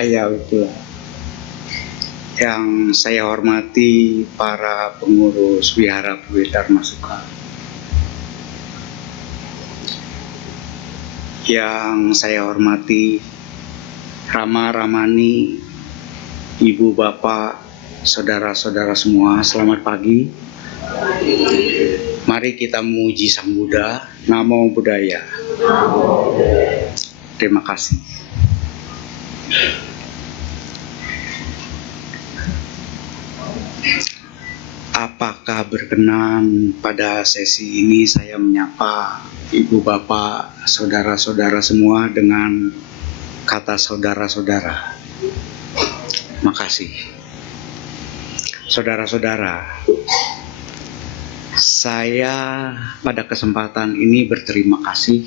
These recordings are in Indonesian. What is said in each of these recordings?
Ya betul. Yang saya hormati para pengurus Wihara Budi Dharma Sukha. Yang saya hormati Rama Ramani, Ibu Bapak, saudara-saudara semua, selamat pagi. Mari kita memuji Sang Buddha. Namo Buddhaya. Terima kasih. Apakah berkenan pada sesi ini saya menyapa Ibu Bapak, saudara-saudara semua dengan kata saudara-saudara? Makasih. Saudara-saudara, saya pada kesempatan ini berterima kasih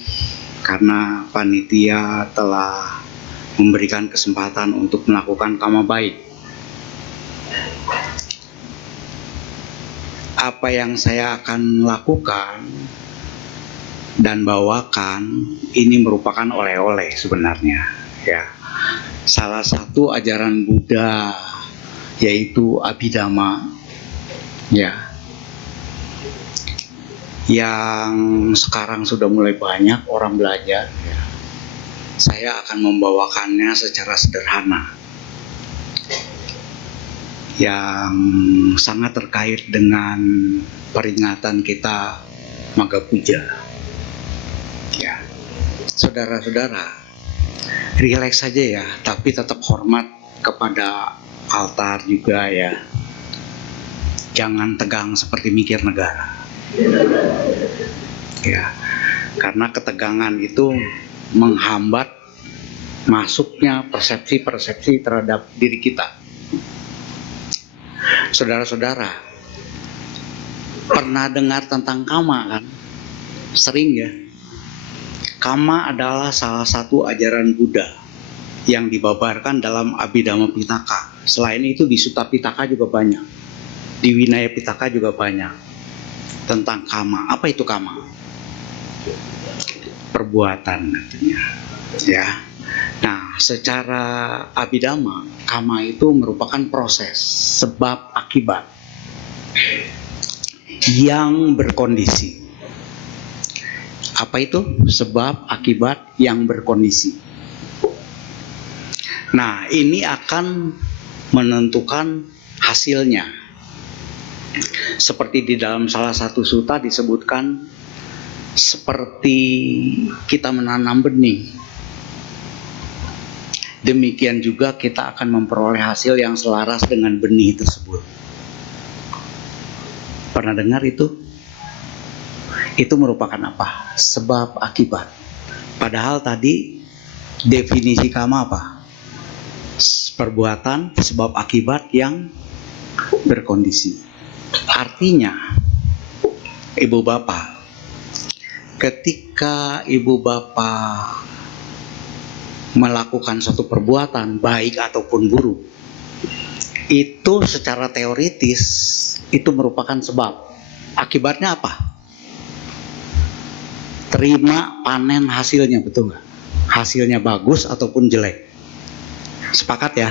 karena panitia telah memberikan kesempatan untuk melakukan kama baik. Apa yang saya akan lakukan dan bawakan ini merupakan oleh-oleh sebenarnya, ya. Salah satu ajaran Buddha yaitu Abhidhamma, ya, yang sekarang sudah mulai banyak orang belajar, ya. Saya akan membawakannya secara sederhana yang sangat terkait dengan peringatan kita Magha Puja. Ya, saudara-saudara, rileks saja ya, tapi tetap hormat kepada altar juga ya. Jangan tegang seperti mikir negara. Ya, karena ketegangan itu menghambat masuknya persepsi-persepsi terhadap diri kita. Saudara-saudara, pernah dengar tentang kama kan? Sering ya. Kama adalah salah satu ajaran Buddha yang dibabarkan dalam Abhidhamma Pitaka. Selain itu di Sutta Pitaka juga banyak. Di Vinaya Pitaka juga banyak tentang kama. Apa itu kama? Perbuatan artinya. Ya. Nah, secara Abhidhamma, kama itu merupakan proses sebab akibat yang berkondisi. Apa itu? Sebab akibat yang berkondisi. Nah, ini akan menentukan hasilnya. Seperti di dalam salah satu sutta disebutkan seperti kita menanam benih. Demikian juga kita akan memperoleh hasil yang selaras dengan benih tersebut. Pernah dengar itu? Itu merupakan apa? Sebab akibat. Padahal tadi definisi kama apa? Perbuatan sebab akibat yang berkondisi. Artinya, Ibu Bapak, ketika Ibu Bapak melakukan suatu perbuatan baik ataupun buruk, itu secara teoritis itu merupakan sebab. Akibatnya apa? Terima panen hasilnya, betul nggak? Hasilnya bagus ataupun jelek. Sepakat ya?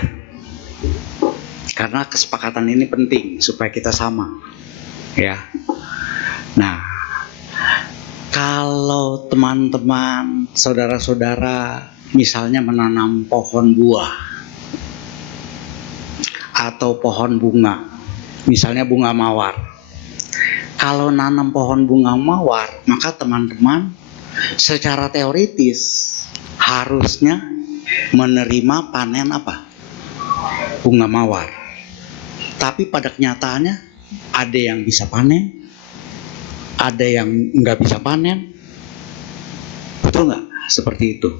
Karena kesepakatan ini penting supaya kita sama, ya. Nah, kalau teman-teman, saudara-saudara misalnya menanam pohon buah atau pohon bunga, misalnya bunga mawar. Kalau nanam pohon bunga mawar, maka teman-teman secara teoritis harusnya menerima panen apa? Bunga mawar. Tapi pada kenyataannya ada yang bisa panen, ada yang nggak bisa panen. Betul nggak? Seperti itu.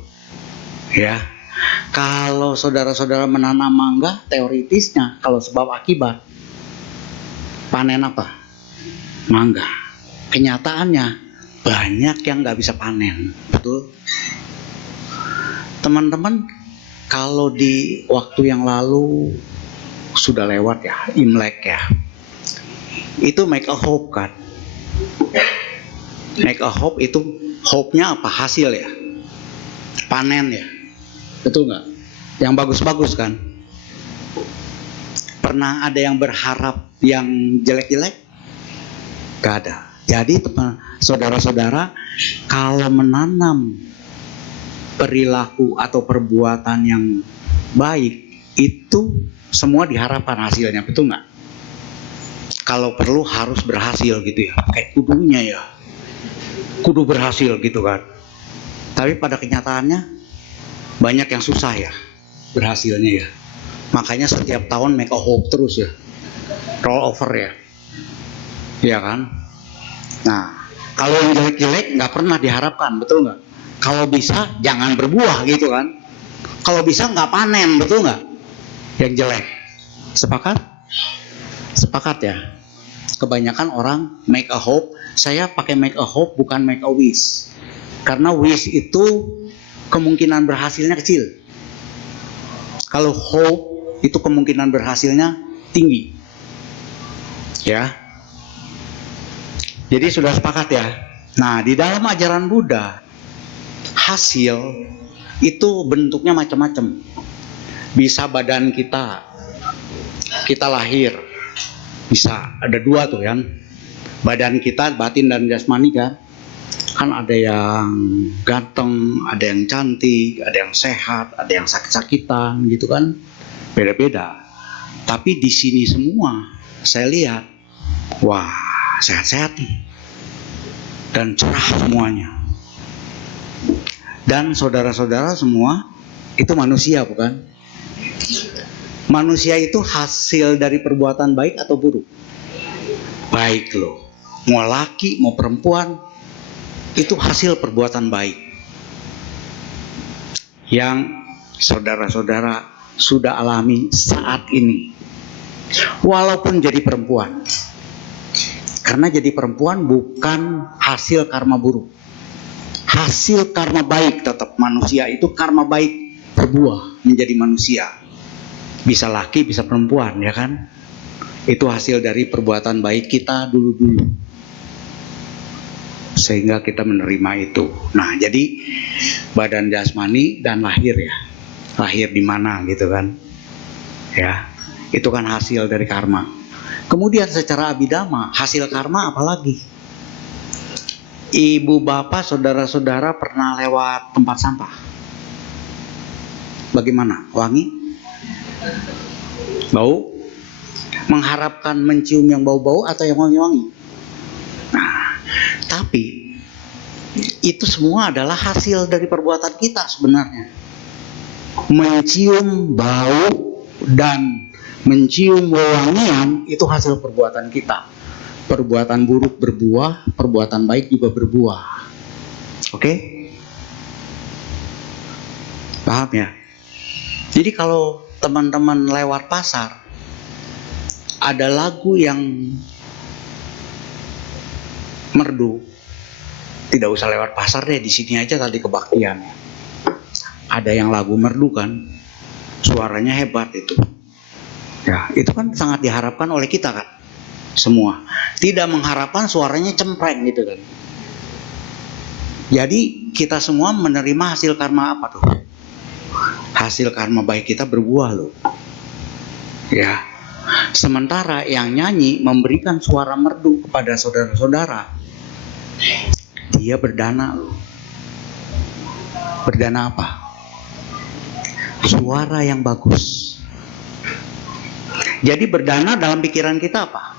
Ya, kalau saudara-saudara menanam mangga, teoritisnya kalau sebab akibat panen apa? Mangga. Kenyataannya banyak yang nggak bisa panen, betul? Teman-teman, kalau di waktu yang lalu sudah lewat ya, Imlek ya, itu make a hope kan? Make a hope itu hope-nya apa? Hasil ya, panen ya. Betul nggak? yang bagus-bagus kan. Pernah ada yang berharap yang jelek-jelek? Gak ada. Jadi saudara-saudara, kalau menanam perilaku atau perbuatan yang baik, itu semua diharapkan hasilnya, betul nggak? Kalau perlu harus berhasil gitu ya, kayak kudunya ya, kudu berhasil gitu kan. Tapi pada kenyataannya banyak yang susah ya berhasilnya ya. Makanya setiap tahun make a hope terus ya, roll over ya, iya kan? Nah, kalau yang jelek-jelek nggak pernah diharapkan, betul nggak? Kalau bisa jangan berbuah gitu kan. Kalau bisa nggak panen, betul nggak? Yang jelek. Sepakat? Sepakat ya. Kebanyakan orang make a hope. Saya pakai make a hope bukan make a wish. Karena wish itu kemungkinan berhasilnya kecil. Kalau hope itu kemungkinan berhasilnya tinggi. Ya. Jadi sudah sepakat ya. Nah, di dalam ajaran Buddha, hasil itu bentuknya macam-macam. Bisa badan kita lahir, bisa ada dua tuh kan, badan kita batin dan jasmani kan. Kan ada yang ganteng, ada yang cantik, ada yang sehat, ada yang sakit-sakitan gitu kan, beda-beda. Tapi di sini semua saya lihat, wah sehat-sehat nih dan cerah semuanya. Dan saudara-saudara semua itu manusia bukan? Manusia itu hasil dari perbuatan baik atau buruk? Baik loh. Mau laki mau perempuan, itu hasil perbuatan baik yang saudara-saudara sudah alami saat ini. Walaupun jadi perempuan. Karena jadi perempuan bukan hasil karma buruk. Hasil karma baik tetap. Manusia itu karma baik berbuah menjadi manusia. Bisa laki, bisa perempuan, ya kan? Itu hasil dari perbuatan baik kita dulu-dulu. Sehingga kita menerima itu. Nah, jadi badan jasmani dan lahir ya. Lahir di mana gitu kan? Ya, itu kan hasil dari karma. Kemudian secara abhidhamma, hasil karma apalagi? Ibu bapak saudara-saudara pernah lewat tempat sampah? Bagaimana? Wangi? Bau? Mengharapkan mencium yang bau-bau atau yang wangi-wangi? Nah, tapi itu semua adalah hasil dari perbuatan kita sebenarnya. Mencium bau dan mencium wewangian itu hasil perbuatan kita. Perbuatan buruk berbuah, perbuatan baik juga berbuah. Oke? Paham ya? Jadi kalau teman-teman lewat pasar, ada lagu yang merdu, tidak usah lewat pasar deh, di sini aja tadi kebaktian. Ada yang lagu merdu kan, suaranya hebat itu. Ya, itu kan sangat diharapkan oleh kita kan, semua. Tidak mengharapkan suaranya cempreng gitu kan. Jadi kita semua menerima hasil karma apa tuh? Hasil karma baik kita berbuah loh. Ya. Sementara yang nyanyi memberikan suara merdu kepada saudara-saudara, dia berdana loh. Berdana apa? Suara yang bagus. Jadi berdana dalam pikiran kita apa?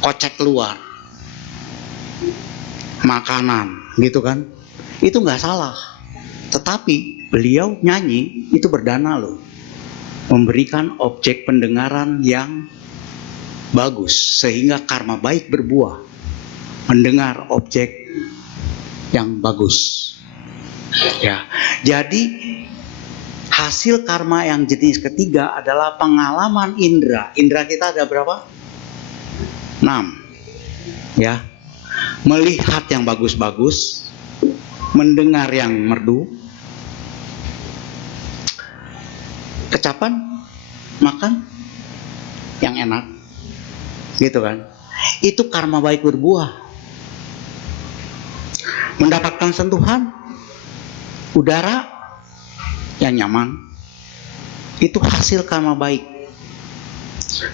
Kocek keluar, makanan, gitu kan? Itu nggak salah. Tetapi beliau nyanyi itu berdana loh, memberikan objek pendengaran yang bagus sehingga karma baik berbuah. Mendengar objek yang bagus. Ya, jadi hasil karma yang jenis ketiga adalah pengalaman indera. Indera kita ada berapa? 6. Ya. Melihat yang bagus-bagus, mendengar yang merdu, kecapan, makan yang enak. Gitu kan? Itu karma baik berbuah. Mendapatkan sentuhan udara, yang nyaman, itu hasil karma baik.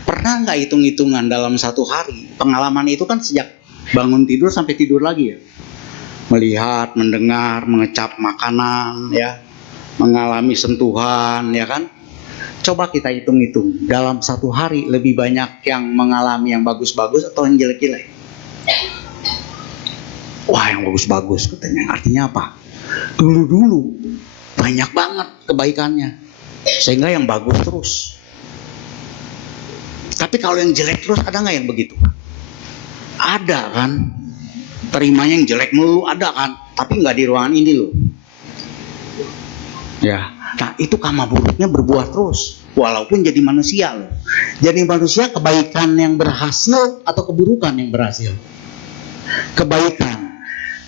Pernah nggak hitung-hitungan dalam satu hari? Pengalaman itu kan sejak bangun tidur sampai tidur lagi ya. Melihat, mendengar, mengecap makanan ya, mengalami sentuhan ya kan. Coba kita hitung-hitung, dalam satu hari lebih banyak yang mengalami yang bagus-bagus atau yang jelek-jelek? Wah, yang bagus-bagus katanya. Artinya apa? Dulu-dulu banyak banget kebaikannya, sehingga yang bagus terus. Tapi kalau yang jelek terus, ada nggak yang begitu? Ada kan? Terimanya yang jelek mulu, ada kan? Tapi nggak di ruangan ini loh. Ya, nah itu karma buruknya berbuah terus, walaupun jadi manusia loh. Jadi manusia, kebaikan yang berhasil atau keburukan yang berhasil? Kebaikan.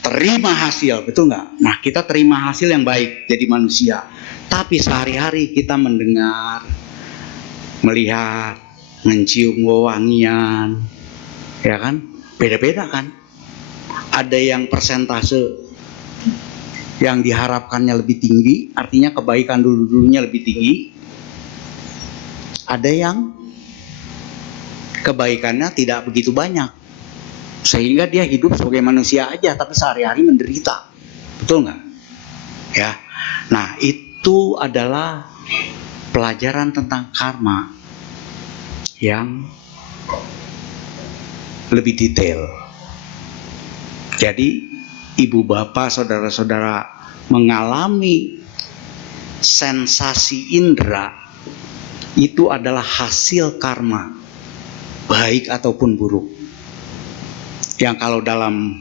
Terima hasil, betul nggak? Nah, kita terima hasil yang baik jadi manusia. Tapi sehari-hari kita mendengar, melihat, mencium wewangian, ya kan? Beda-beda kan? Ada yang persentase yang diharapkannya lebih tinggi, artinya kebaikan dulu-dulunya lebih tinggi. Ada yang kebaikannya tidak begitu banyak, sehingga dia hidup sebagai manusia aja, tapi sehari-hari menderita. Betul nggak? Ya. Nah, itu adalah pelajaran tentang karma yang lebih detail. Jadi, ibu bapak, saudara-saudara mengalami sensasi indera, itu adalah hasil karma, baik ataupun buruk. Yang kalau dalam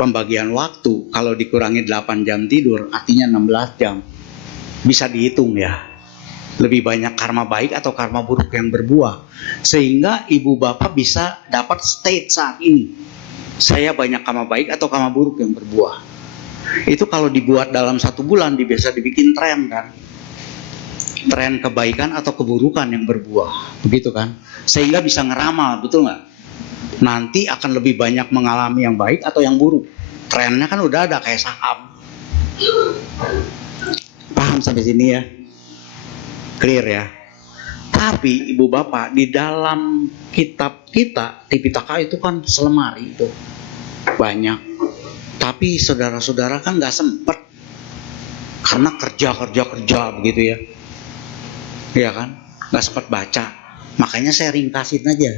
pembagian waktu, kalau dikurangi 8 jam tidur, artinya 16 jam. Bisa dihitung ya, lebih banyak karma baik atau karma buruk yang berbuah. Sehingga ibu bapak bisa dapat state saat ini, saya banyak karma baik atau karma buruk yang berbuah. Itu kalau dibuat dalam 1 bulan, bisa dibikin tren kan, tren kebaikan atau keburukan yang berbuah, begitu kan. Sehingga bisa ngeramal, betul nggak? Nanti akan lebih banyak mengalami yang baik atau yang buruk. Trennya kan udah ada kayak saham. Paham sampai sini ya? Clear ya? Tapi ibu bapak, di dalam kitab kita, Tipitaka itu kan selemari itu banyak. Tapi saudara-saudara kan nggak sempet, karena kerja begitu ya. Iya kan? Nggak sempat baca. Makanya saya ringkasin aja.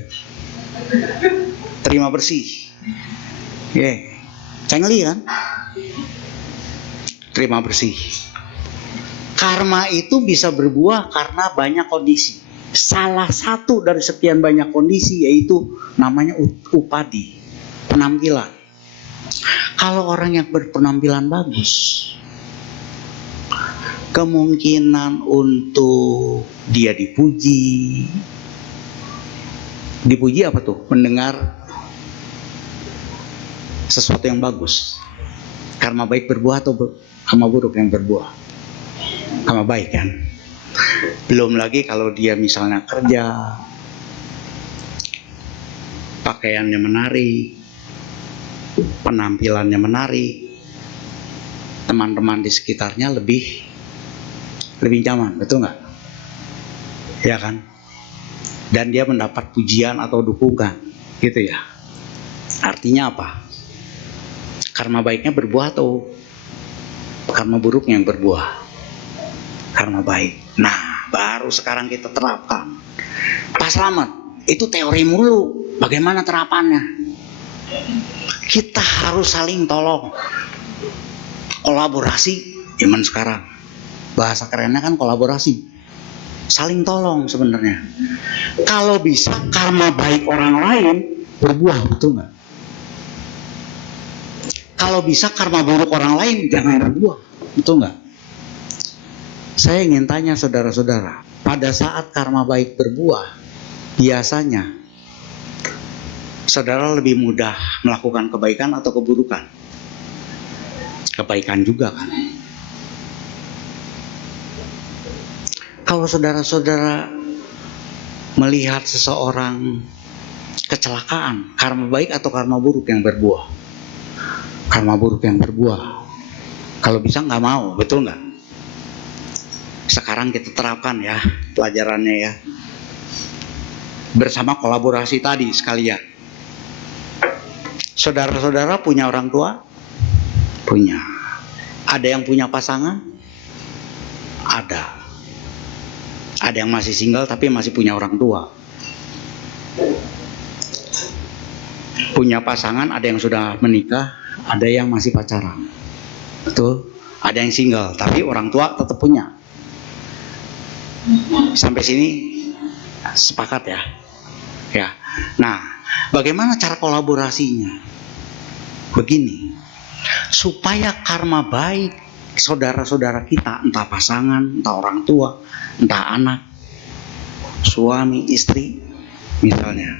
Terima bersih. Cengli kan? Terima bersih. Karma itu bisa berbuah karena banyak kondisi. Salah satu dari sekian banyak kondisi yaitu namanya upadi, penampilan. Kalau orang yang berpenampilan bagus, kemungkinan untuk dia dipuji. Dipuji apa tuh? Mendengar sesuatu yang bagus. Karma baik berbuah atau karma buruk yang berbuah? Karma baik kan? Belum lagi kalau dia misalnya kerja, pakaiannya menarik, penampilannya menarik, teman-teman di sekitarnya lebih nyaman, betul nggak? Ya kan? Dan dia mendapat pujian atau dukungan, gitu ya. Artinya apa? Karma baiknya berbuah atau karma buruknya yang berbuah? Karma baik. Nah, baru sekarang kita terapkan. Pak Slamet, itu teori mulu. Bagaimana terapannya? Kita harus saling tolong. Kolaborasi zaman sekarang. Bahasa kerennya kan kolaborasi. Saling tolong sebenarnya. Kalau bisa karma baik orang lain berbuah, betul nggak? Kalau bisa karma buruk orang lain jangan berbuah, betul nggak? Saya ingin tanya saudara-saudara, pada saat karma baik berbuah, biasanya saudara lebih mudah melakukan kebaikan atau keburukan? Kebaikan juga kan? Kalau saudara-saudara melihat seseorang kecelakaan, karma baik atau karma buruk yang berbuah? Karma buruk yang berbuah. Kalau bisa nggak mau, betul nggak? Sekarang kita terapkan ya pelajarannya ya. Bersama kolaborasi tadi sekalian. Saudara-saudara punya orang tua? Punya. Ada yang punya pasangan? Ada. Ada yang masih single tapi masih punya orang tua. Punya pasangan, ada yang sudah menikah, ada yang masih pacaran. Betul? Ada yang single tapi orang tua tetap punya. Sampai sini sepakat ya? Ya. Nah, bagaimana cara kolaborasinya? Begini, supaya karma baik saudara-saudara kita, entah pasangan, entah orang tua, entah anak, suami, istri, misalnya,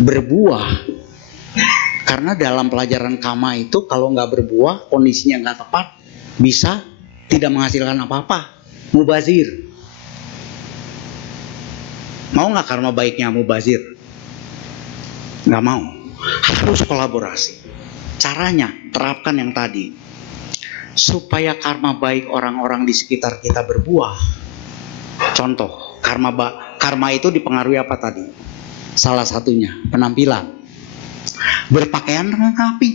berbuah. Karena dalam pelajaran karma itu kalau nggak berbuah, kondisinya nggak tepat, bisa tidak menghasilkan apa-apa, mubazir. Mau nggak karma baiknya mubazir? Nggak mau. Harus kolaborasi. Caranya terapkan yang tadi. Supaya karma baik orang-orang di sekitar kita berbuah. Contoh, karma itu dipengaruhi apa tadi? Salah satunya penampilan. Berpakaian dengan rapi.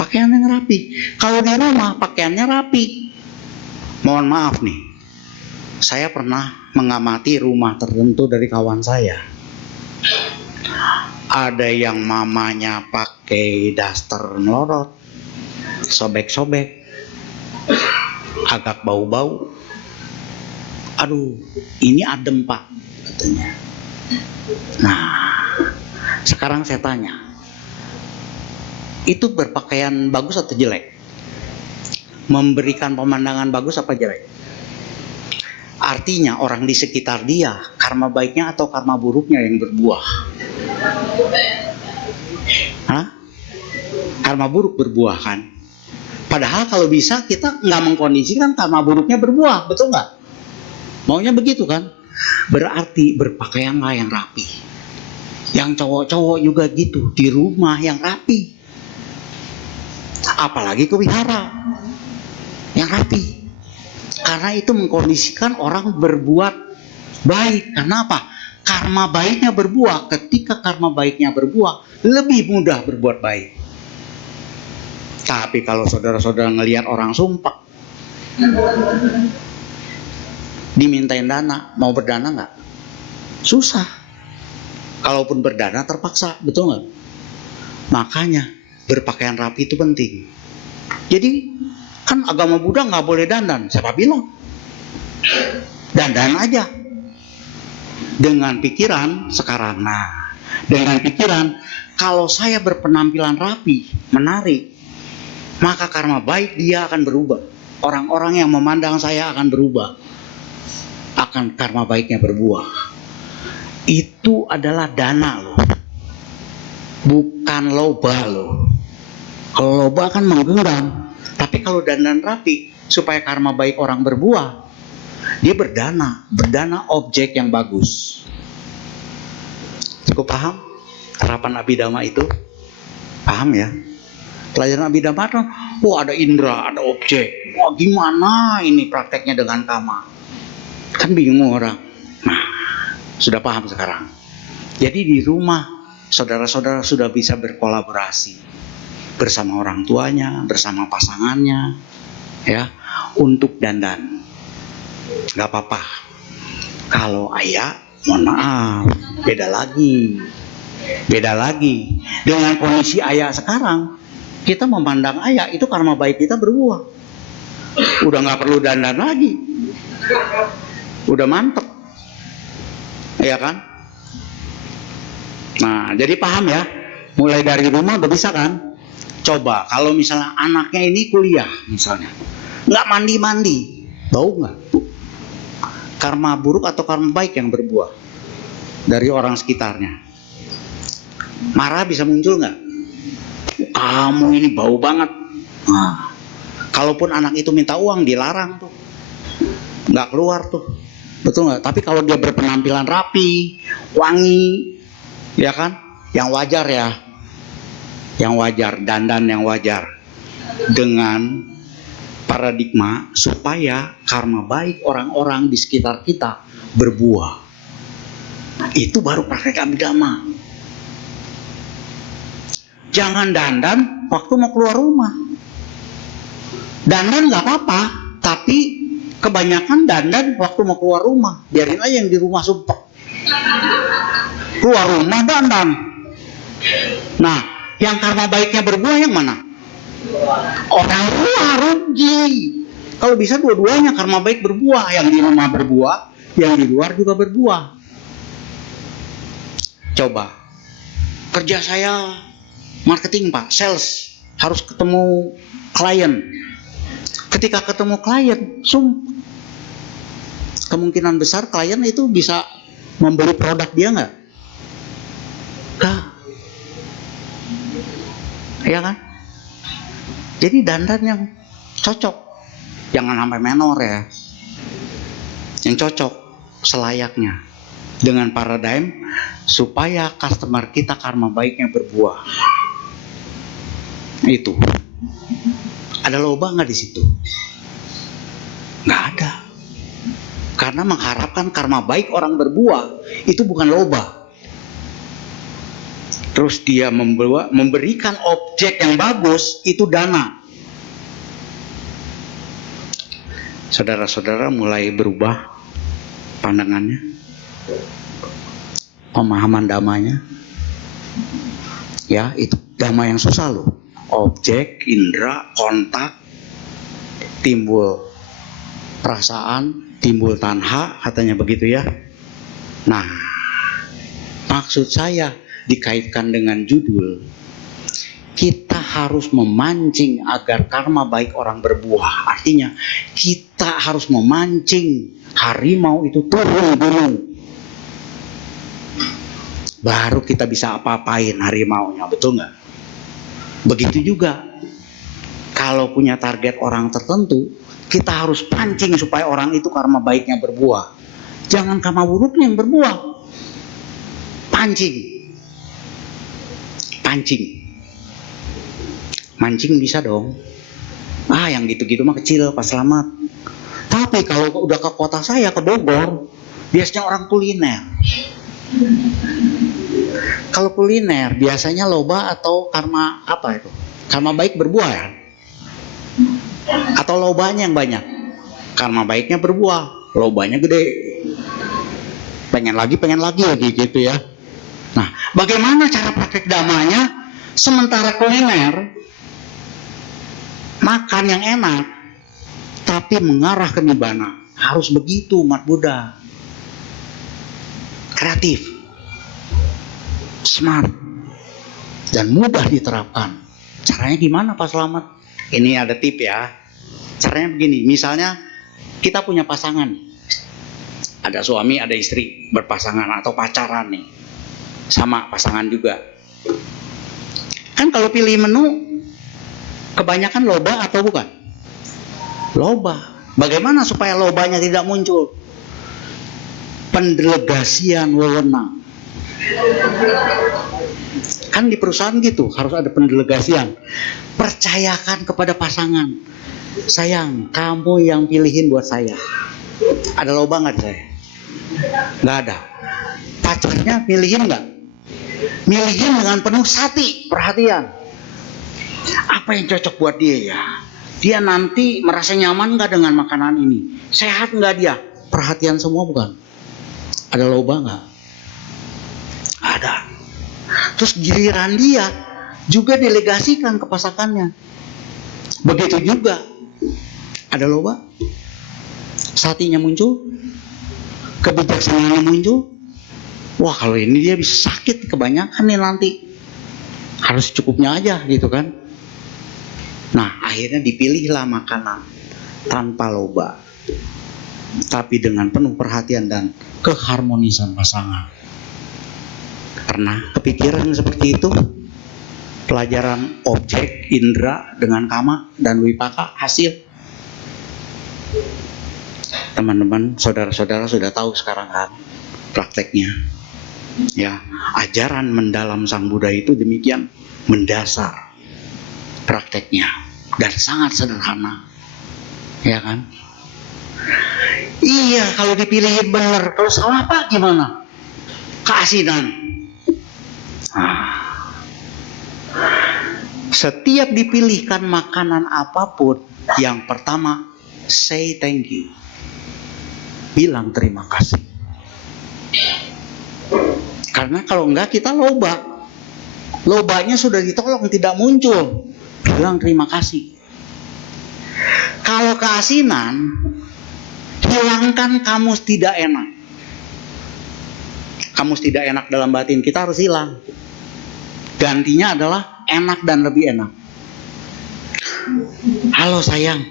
Pakaian yang rapi. Kalau di rumah pakaiannya rapi. Mohon maaf nih. Saya pernah mengamati rumah tertentu dari kawan saya. Ada yang mamanya pakai daster melorot, sobek-sobek, agak bau-bau. Aduh, ini adem pak, katanya. Nah, sekarang saya tanya, itu berpakaian bagus atau jelek? Memberikan pemandangan bagus apa jelek? Artinya orang di sekitar dia, karma baiknya atau karma buruknya yang berbuah? Hah? Karma buruk berbuah kan? Padahal kalau bisa kita nggak mengkondisikan karma buruknya berbuah, betul nggak? Maunya begitu kan? Berarti berpakaianlah yang rapi. Yang cowok-cowok juga gitu, di rumah yang rapi. Apalagi ke wihara yang rapi. Karena itu mengkondisikan orang berbuat baik. Karena apa? Karma baiknya berbuah. Ketika karma baiknya berbuah, lebih mudah berbuat baik. Tapi kalau saudara-saudara ngelihat orang sumpah, dimintain dana, mau berdana nggak? Susah. Kalaupun berdana terpaksa, betul nggak? Makanya berpakaian rapi itu penting. Jadi kan agama Buddha nggak boleh dandan. Siapa bilang? Dandan aja. Dengan pikiran sekarang. Nah, dengan pikiran kalau saya berpenampilan rapi, menarik, maka karma baik dia akan berubah. Orang-orang yang memandang saya akan berubah. Akan karma baiknya berbuah. Itu adalah dana loh. Bukan loba loh. Kalau loba kan menggenggam. Tapi kalau dandan rapi, supaya karma baik orang berbuah, dia berdana objek yang bagus. Cukup paham terapan abhidhamma itu? Paham ya? Pelajaran abhidhamma kan, ada indera, ada objek. Wah gimana ini prakteknya dengan karma? Kan bingung orang. Nah, sudah paham sekarang. Jadi di rumah saudara-saudara sudah bisa berkolaborasi bersama orang tuanya, bersama pasangannya, ya, untuk dandan. Gak apa-apa. Kalau ayah, mohon maaf, beda lagi. Dengan kondisi ayah sekarang, kita memandang ayah itu karma baik kita berbuah. Udah gak perlu dandan lagi. Udah mantep. Ya kan? Nah, jadi paham ya? Mulai dari rumah udah bisa kan? Coba kalau misalnya anaknya ini kuliah misalnya, nggak mandi-mandi, bau nggak? Karma buruk atau karma baik yang berbuah dari orang sekitarnya? Marah bisa muncul nggak? Kamu ini bau banget. Nah, kalaupun anak itu minta uang dilarang tuh, nggak keluar tuh, betul nggak? Tapi kalau dia berpenampilan rapi, wangi, ya kan? Yang wajar ya. Yang wajar, dandan yang wajar, dengan paradigma supaya karma baik orang-orang di sekitar kita berbuah. Itu baru praktek abidama. Jangan dandan waktu mau keluar rumah. Dandan nggak apa-apa, tapi kebanyakan dandan waktu mau keluar rumah. Biarin aja yang di rumah sumpah. Keluar rumah dandan. Nah, yang karma baiknya berbuah yang mana? Orang luar rugi. Kalau bisa dua-duanya karma baik berbuah, yang di rumah berbuah, yang di luar juga berbuah. Coba, kerja saya marketing Pak, sales, harus ketemu klien. Ketika ketemu klien, kemungkinan besar klien itu bisa membeli produk dia nggak? Nggak. Ya kan? Jadi dandan yang cocok, jangan sampai menor ya, yang cocok selayaknya dengan paradigm supaya customer kita karma baiknya berbuah. Itu ada loba nggak di situ? Nggak ada, karena mengharapkan karma baik orang berbuah itu bukan loba. Terus dia memberikan objek yang bagus, itu dana. Saudara-saudara mulai berubah pandangannya, pemahaman damanya. Ya, itu dama yang susah loh. Objek, indera, kontak, timbul perasaan, timbul tanha, katanya begitu ya. Nah, maksud saya dikaitkan dengan judul, kita harus memancing agar karma baik orang berbuah. Artinya kita harus memancing harimau itu turun gunung, baru kita bisa apa-apain harimaunya, betul nggak? Begitu juga kalau punya target orang tertentu, kita harus pancing supaya orang itu karma baiknya berbuah, jangan karma buruknya yang berbuah. Mancing bisa dong. Yang gitu-gitu mah kecil pas selamat. Tapi kalau udah ke kota saya, ke Bogor, biasanya orang kuliner. Kalau kuliner biasanya loba atau karma apa itu? Karma baik berbuah ya? Atau lobanya yang banyak? Karma baiknya berbuah, lobanya gede. Pengen lagi gitu ya. Nah, bagaimana cara praktek damanya? Sementara kuliner makan yang enak, tapi mengarah ke nibbana. Harus begitu umat Buddha. Kreatif, smart, dan mudah diterapkan. Caranya gimana Pak Slamet? Ini ada tip ya. Caranya begini, misalnya kita punya pasangan, ada suami, ada istri, berpasangan atau pacaran nih, sama pasangan juga. Kan kalau pilih menu, kebanyakan loba atau bukan? Loba. Bagaimana supaya lobanya tidak muncul? Pendelegasian wewenang. Kan di perusahaan gitu, harus ada pendelegasian. Percayakan kepada pasangan. Sayang, kamu yang pilihin buat saya. Ada loba nggak saya? Nggak ada. Pacarnya pilihin nggak? Milihin dengan penuh hati, perhatian. Apa yang cocok buat dia ya? Dia nanti merasa nyaman nggak dengan makanan ini? Sehat nggak dia? Perhatian semua bukan? Ada loba nggak? Ada. Terus giliran dia juga delegasikan ke pasangannya. Begitu juga. Ada loba? Satinya muncul? Kebijaksanaannya muncul? Wah, kalau ini dia bisa sakit kebanyakan nih nanti. Harus cukupnya aja gitu kan. Nah, akhirnya dipilihlah makanan tanpa loba, tapi dengan penuh perhatian dan keharmonisan pasangan. Pernah kepikiran seperti itu? Pelajaran objek, indera dengan kama dan wipaka hasil. Teman-teman, saudara-saudara sudah tahu sekarang kan prakteknya. Ya, ajaran mendalam Sang Buddha itu demikian mendasar prakteknya dan sangat sederhana. Ya kan? Iya, kalau dipilihin bener. Kalau salah apa gimana? Keasinan. Nah, setiap dipilihkan makanan apapun, yang pertama say thank you, bilang terima kasih. Karena kalau enggak kita lobanya sudah ditolong tidak muncul, bilang terima kasih. Kalau keasinan, hilangkan kamus tidak enak. Kamus tidak enak dalam batin kita harus hilang. Gantinya adalah enak dan lebih enak. Halo sayang,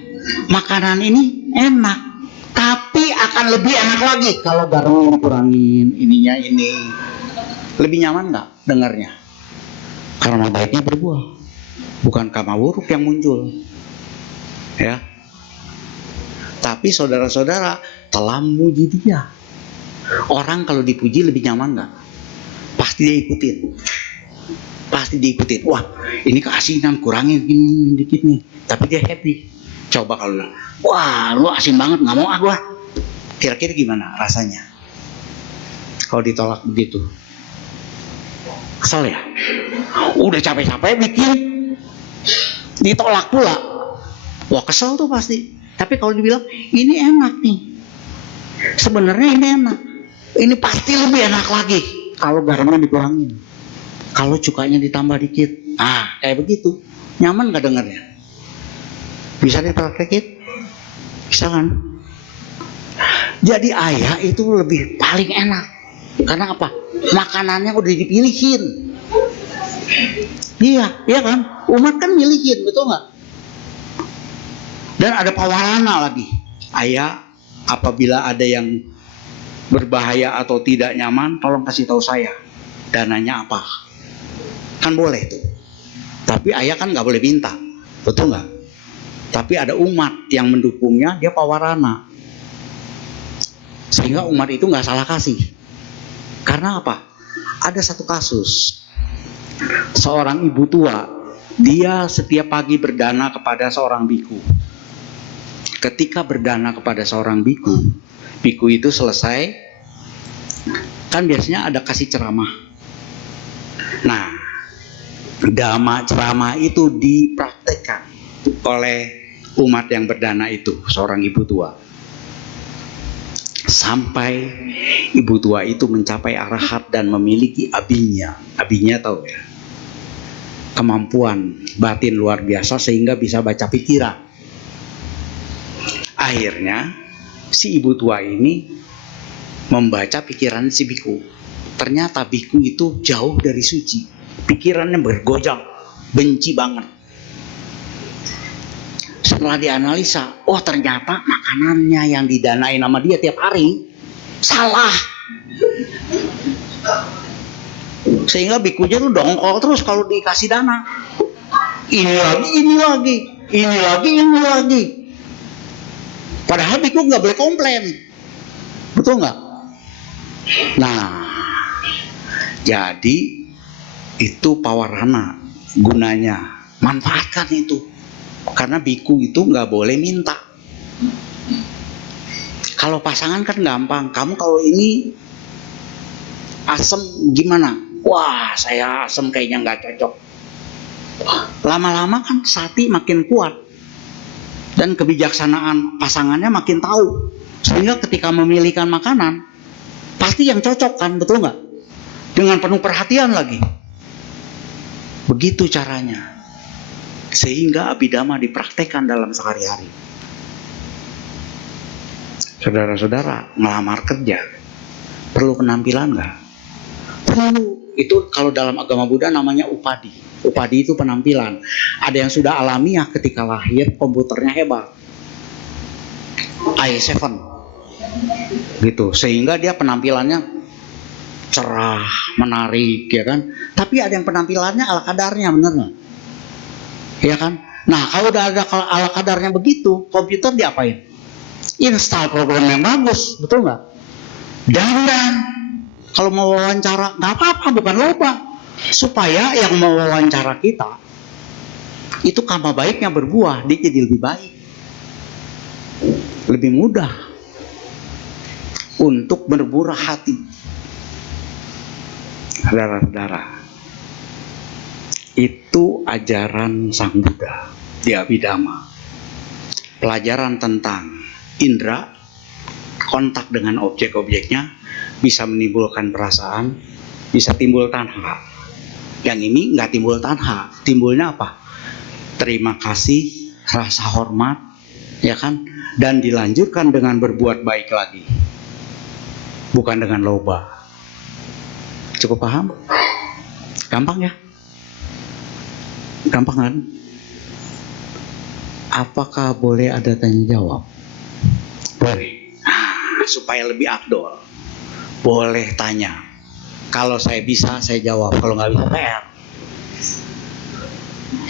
makanan ini enak, tapi akan lebih enak lagi kalau garamnya dikurangin, ininya ini. Lebih nyaman nggak dengarnya? Karena baiknya berbuah, bukan karma buruk yang muncul. Ya. Tapi saudara-saudara telah memuji dia. Orang kalau dipuji lebih nyaman nggak? Pasti dia ikutin. Pasti diikutin. Wah, ini keasinan, kurangin gini dikit nih. Tapi dia happy. Coba kalau bilang, wah lu asin banget, nggak mau gua. Kira-kira gimana rasanya? Kalau ditolak begitu, kesel ya? Udah capek-capek bikin, ditolak pula. Wah kesel tuh pasti. Tapi kalau dibilang, ini enak nih. Sebenarnya ini enak. Ini pasti lebih enak lagi kalau garamnya dikurangin. Kalau cukanya ditambah dikit. Ah, kayak begitu. Nyaman gak dengarnya? Bisa dipraktekin? Bisa kan? Jadi ayah itu lebih paling enak. Karena apa? Makanannya udah dipilihin. Iya kan? Umat kan milihin, betul gak? Dan ada pawarana lagi. Ayah, apabila ada yang berbahaya atau tidak nyaman, tolong kasih tahu saya. Dananya apa? Kan boleh tuh. Tapi ayah kan nggak boleh minta, betul nggak? Tapi ada umat yang mendukungnya, dia pawarana, sehingga umat itu nggak salah kasih. Karena apa? Ada satu kasus, seorang ibu tua, dia setiap pagi berdana kepada seorang biku. Ketika berdana kepada seorang biku, biku itu selesai, kan biasanya ada kasih ceramah. Nah, dhamma ceramah itu dipraktekkan oleh umat yang berdana itu, seorang ibu tua. Sampai ibu tua itu mencapai arahat dan memiliki abinya. Abinya tahu ya? Kemampuan batin luar biasa sehingga bisa baca pikiran. Akhirnya si ibu tua ini membaca pikiran si biku. Ternyata biku itu jauh dari suci. Pikirannya bergojang, benci banget. Setelah dianalisa, oh ternyata makanannya yang didanain sama dia tiap hari salah. Sehingga bikunya tuh dongkol terus kalau dikasih dana. Ini lagi. Padahal biku nggak boleh komplain, betul nggak? Nah, jadi itu pawarana gunanya, manfaatkan itu. Karena biku itu nggak boleh minta. Kalau pasangan kan gampang. Kamu kalau ini asem gimana? Wah, saya asem kayaknya nggak cocok. Lama-lama kan sati makin kuat dan kebijaksanaan pasangannya makin tahu. Sehingga ketika memilihkan makanan, pasti yang cocok kan, betul nggak? Dengan penuh perhatian lagi. Begitu caranya. Sehingga abhidhamma dipraktekkan dalam sehari-hari. Saudara-saudara, ngelamar kerja perlu penampilan nggak? Perlu. Itu kalau dalam agama Buddha namanya upadi. Upadi itu penampilan. Ada yang sudah alamiah ketika lahir, komputernya hebat, i7 gitu, sehingga dia penampilannya cerah, menarik, ya kan? Tapi ada yang penampilannya ala kadarnya, bener nggak? Ya kan? Nah, kalau udah ada ala kadarnya begitu, komputer diapain? Install program yang bagus, betul nggak? Dan kalau mau wawancara, nggak apa-apa, bukan lupa, supaya yang mau wawancara kita itu karma baiknya berbuah, dia jadi lebih baik. lebih mudah untuk bermurah hati. Saudara-saudara, itu ajaran Sang Buddha di Abhidhamma. Pelajaran tentang indera, kontak dengan objek-objeknya, bisa menimbulkan perasaan, bisa timbul tanha. Yang ini nggak timbul tanha, timbulnya apa? Terima kasih, rasa hormat, ya kan? Dan dilanjutkan dengan berbuat baik lagi, bukan dengan loba. Cukup paham? Gampang ya? Gampang kan? Apakah boleh ada tanya jawab? Boleh. Supaya lebih afdol, boleh tanya. Kalau saya bisa, saya jawab. Kalau nggak bisa, PR.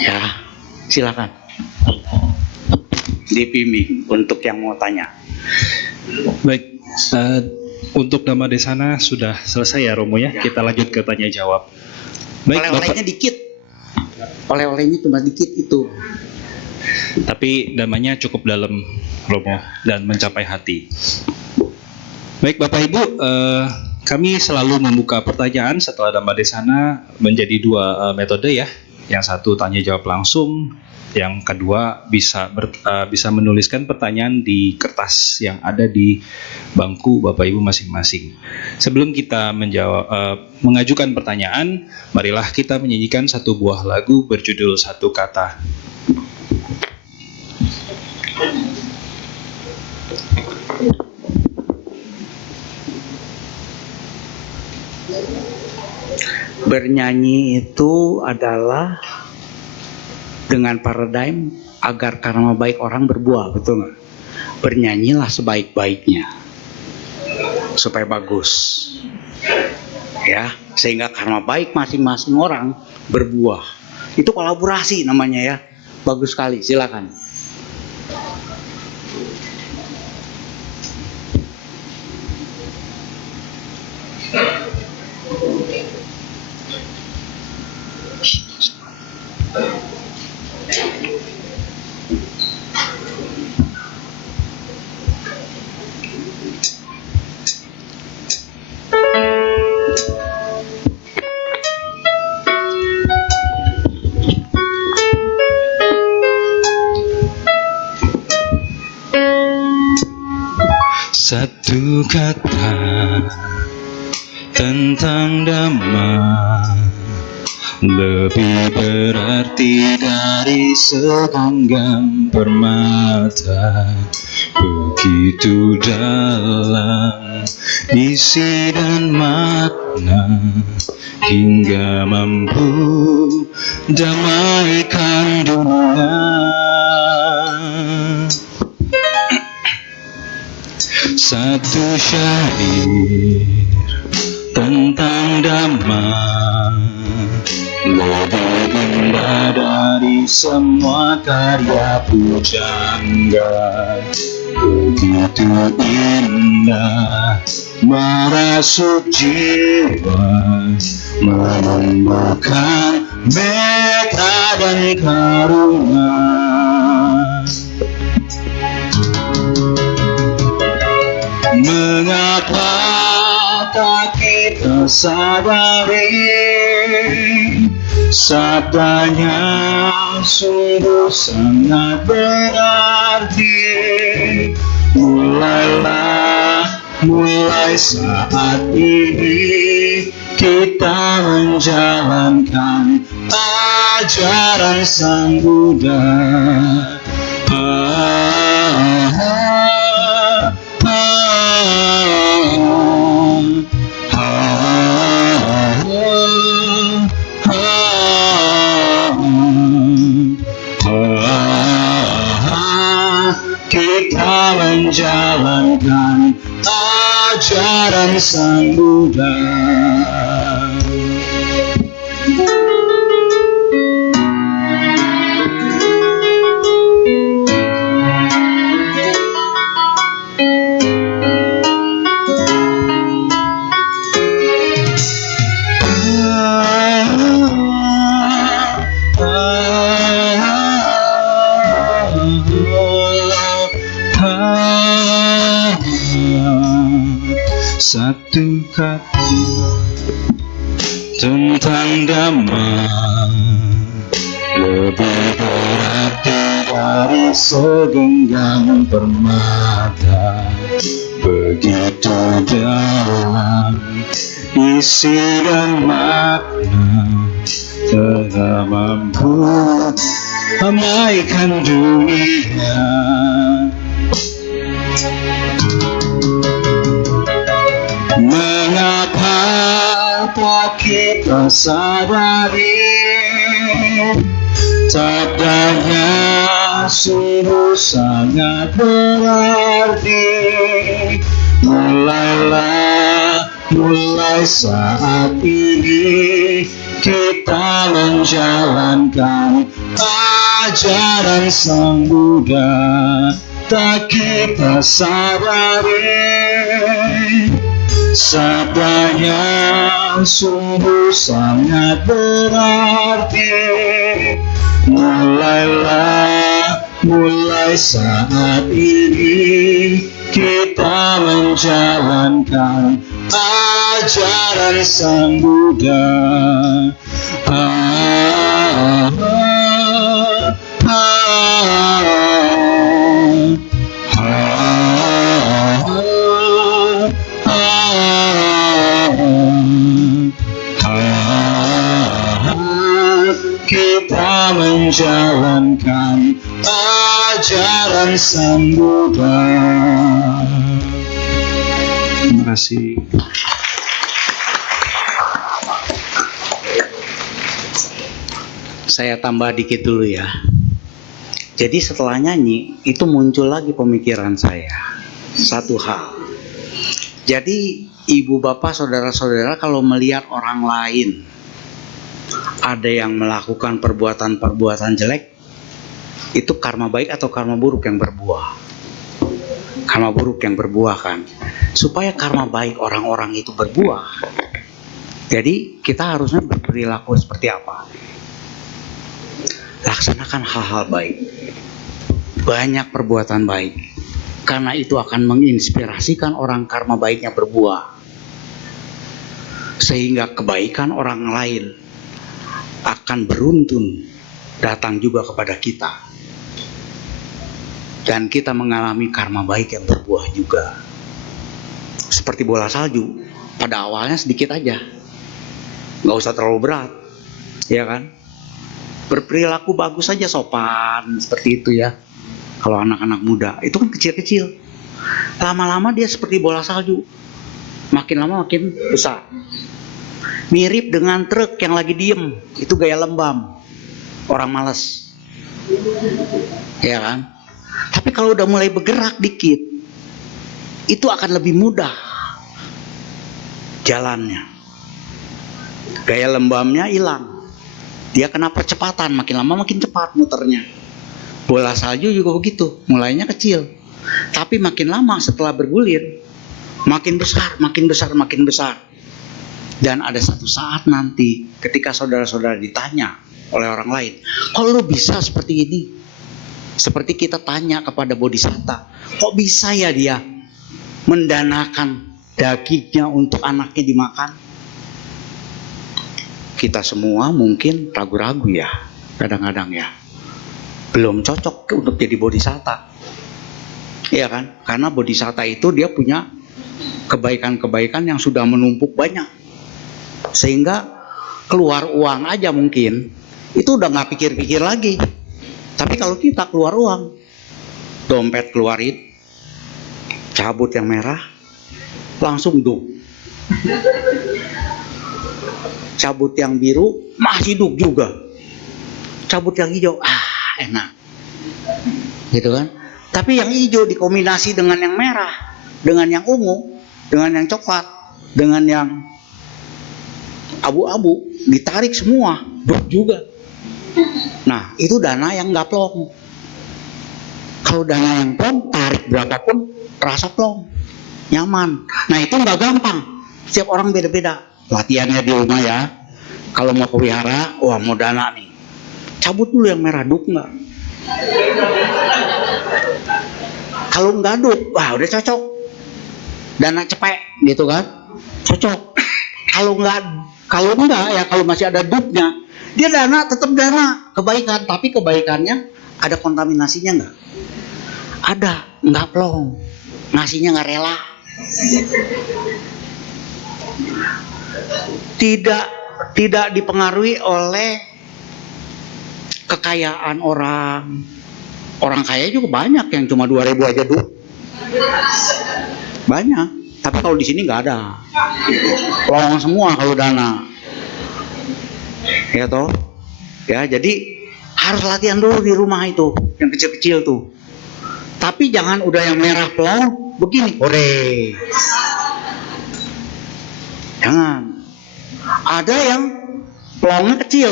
Ya, silakan. Dibimbing untuk yang mau tanya. Baik, untuk Dhamma Desana sudah selesai ya Romo ya. Kita lanjut ke tanya jawab. Baik, oleh-olehnya dikit. Oleh-olehnya cuma dikit itu. Tapi damanya cukup dalam Romo dan mencapai hati. Baik Bapak Ibu, kami selalu membuka pertanyaan setelah Dhamma Desana menjadi dua metode ya. Yang satu tanya jawab langsung, yang kedua bisa menuliskan pertanyaan di kertas yang ada di bangku Bapak Ibu masing-masing. Sebelum kita mengajukan pertanyaan, marilah kita menyanyikan satu buah lagu berjudul Satu Kata. Bernyanyi itu adalah dengan paradigm agar karma baik orang berbuah, betul nggak? Bernyanyilah sebaik-baiknya supaya bagus, ya, sehingga karma baik masing-masing orang berbuah. Itu kolaborasi namanya ya, bagus sekali. Silakan. Satu kata tentang Dhamma lebih berarti dari segenggam permata. Begitu dalam isi dan makna, hingga mampu damaikan dunia. Satu syair tentang Dhamma lebih indah dari semua karya pujangga. Begitu indah merasuk jiwa, menumbuhkan metta dan karuna. Mengapa tak kita sadari, sabdanya sungguh sangat berarti. Mulai saat ini kita menjalankan ajaran Sang Buddha. Kita menjalankan ajaran Sang Buddha. satu kata tentang damai lebih berarti dari segenggam permata, begitu dalam isi dan makna, tak mampu amaikan dunia. Mengapa tak kita sadari sabdanya sungguh sangat berarti. Mulai saat ini kita menjalankan ajaran Sang Buddha, tak kita sadari sabdanya sungguh sangat berarti. Mulai saat ini kita menjalankan ajaran Sang Buddha. Kita menjalankan ajaran Sang Buddha. Terima kasih. Saya tambah dikit dulu ya. Jadi setelah nyanyi itu muncul lagi pemikiran saya satu hal. Jadi ibu bapak saudara-saudara kalau melihat orang lain ada yang melakukan perbuatan-perbuatan jelek, itu karma baik atau karma buruk yang berbuah? Karma buruk yang berbuah kan. Supaya karma baik orang-orang itu berbuah, jadi kita harusnya berperilaku seperti apa? Laksanakan hal-hal baik, banyak perbuatan baik, karena itu akan menginspirasikan orang karma baiknya berbuah, sehingga kebaikan orang lain akan beruntun datang juga kepada kita, dan kita mengalami karma baik yang berbuah juga. Seperti bola salju, pada awalnya sedikit aja, nggak usah terlalu berat, ya kan? Berperilaku bagus saja, sopan seperti itu ya. Kalau anak-anak muda itu kan kecil-kecil, lama-lama dia seperti bola salju, makin lama makin besar. Mirip dengan truk yang lagi diem, itu gaya lembam, orang malas, ya kan? Tapi kalau udah mulai bergerak dikit, itu akan lebih mudah jalannya. Gaya lembamnya hilang, dia kena percepatan, makin lama makin cepat muternya. Bola salju juga begitu, mulainya kecil, tapi makin lama setelah bergulir, makin besar, makin besar, makin besar. Dan ada satu saat nanti ketika saudara-saudara ditanya oleh orang lain, kok lu bisa seperti ini? Seperti kita tanya kepada Bodhisatta, kok bisa ya dia mendanakan dagingnya untuk anaknya dimakan? Kita semua mungkin ragu-ragu ya, kadang-kadang ya, belum cocok untuk jadi Bodhisatta, iya kan? Karena Bodhisatta itu dia punya kebaikan-kebaikan yang sudah menumpuk banyak, sehingga keluar uang aja mungkin itu udah nggak pikir-pikir lagi. Tapi kalau kita keluar uang, dompet keluarin, cabut yang merah, langsung duk. Cabut yang biru, masih duk juga. Cabut yang hijau, enak, gitu kan? Tapi yang hijau dikombinasi dengan yang merah, dengan yang ungu, dengan yang coklat, dengan yang abu-abu, ditarik semua, duk juga. Nah, itu dana yang nggak plong. Kalau dana yang plong, tarik berapapun terasa plong, nyaman. Nah, itu nggak gampang. Setiap orang beda-beda. Latihannya di rumah ya. Kalau mau ke wihara, wah mau dana nih, cabut dulu yang merah, duk nggak? Kalau nggak duk, wah udah cocok. dana cepek gitu kan, cocok. Kalau enggak ya, kalau masih ada dupnya, dia dana tetap dana kebaikan, tapi kebaikannya ada kontaminasinya nggak? Ada, nggak plong, ngasihnya nggak rela. Tidak dipengaruhi oleh kekayaan orang. Orang kaya juga banyak yang cuma 2.000 aja dup. Banyak. Tapi kalau di sini nggak ada. Plong semua kalau dana. Ya toh. Ya, jadi harus latihan dulu di rumah itu, yang kecil-kecil tuh. Tapi jangan udah yang merah plong begini, ore. Jangan. Ada yang plongnya kecil,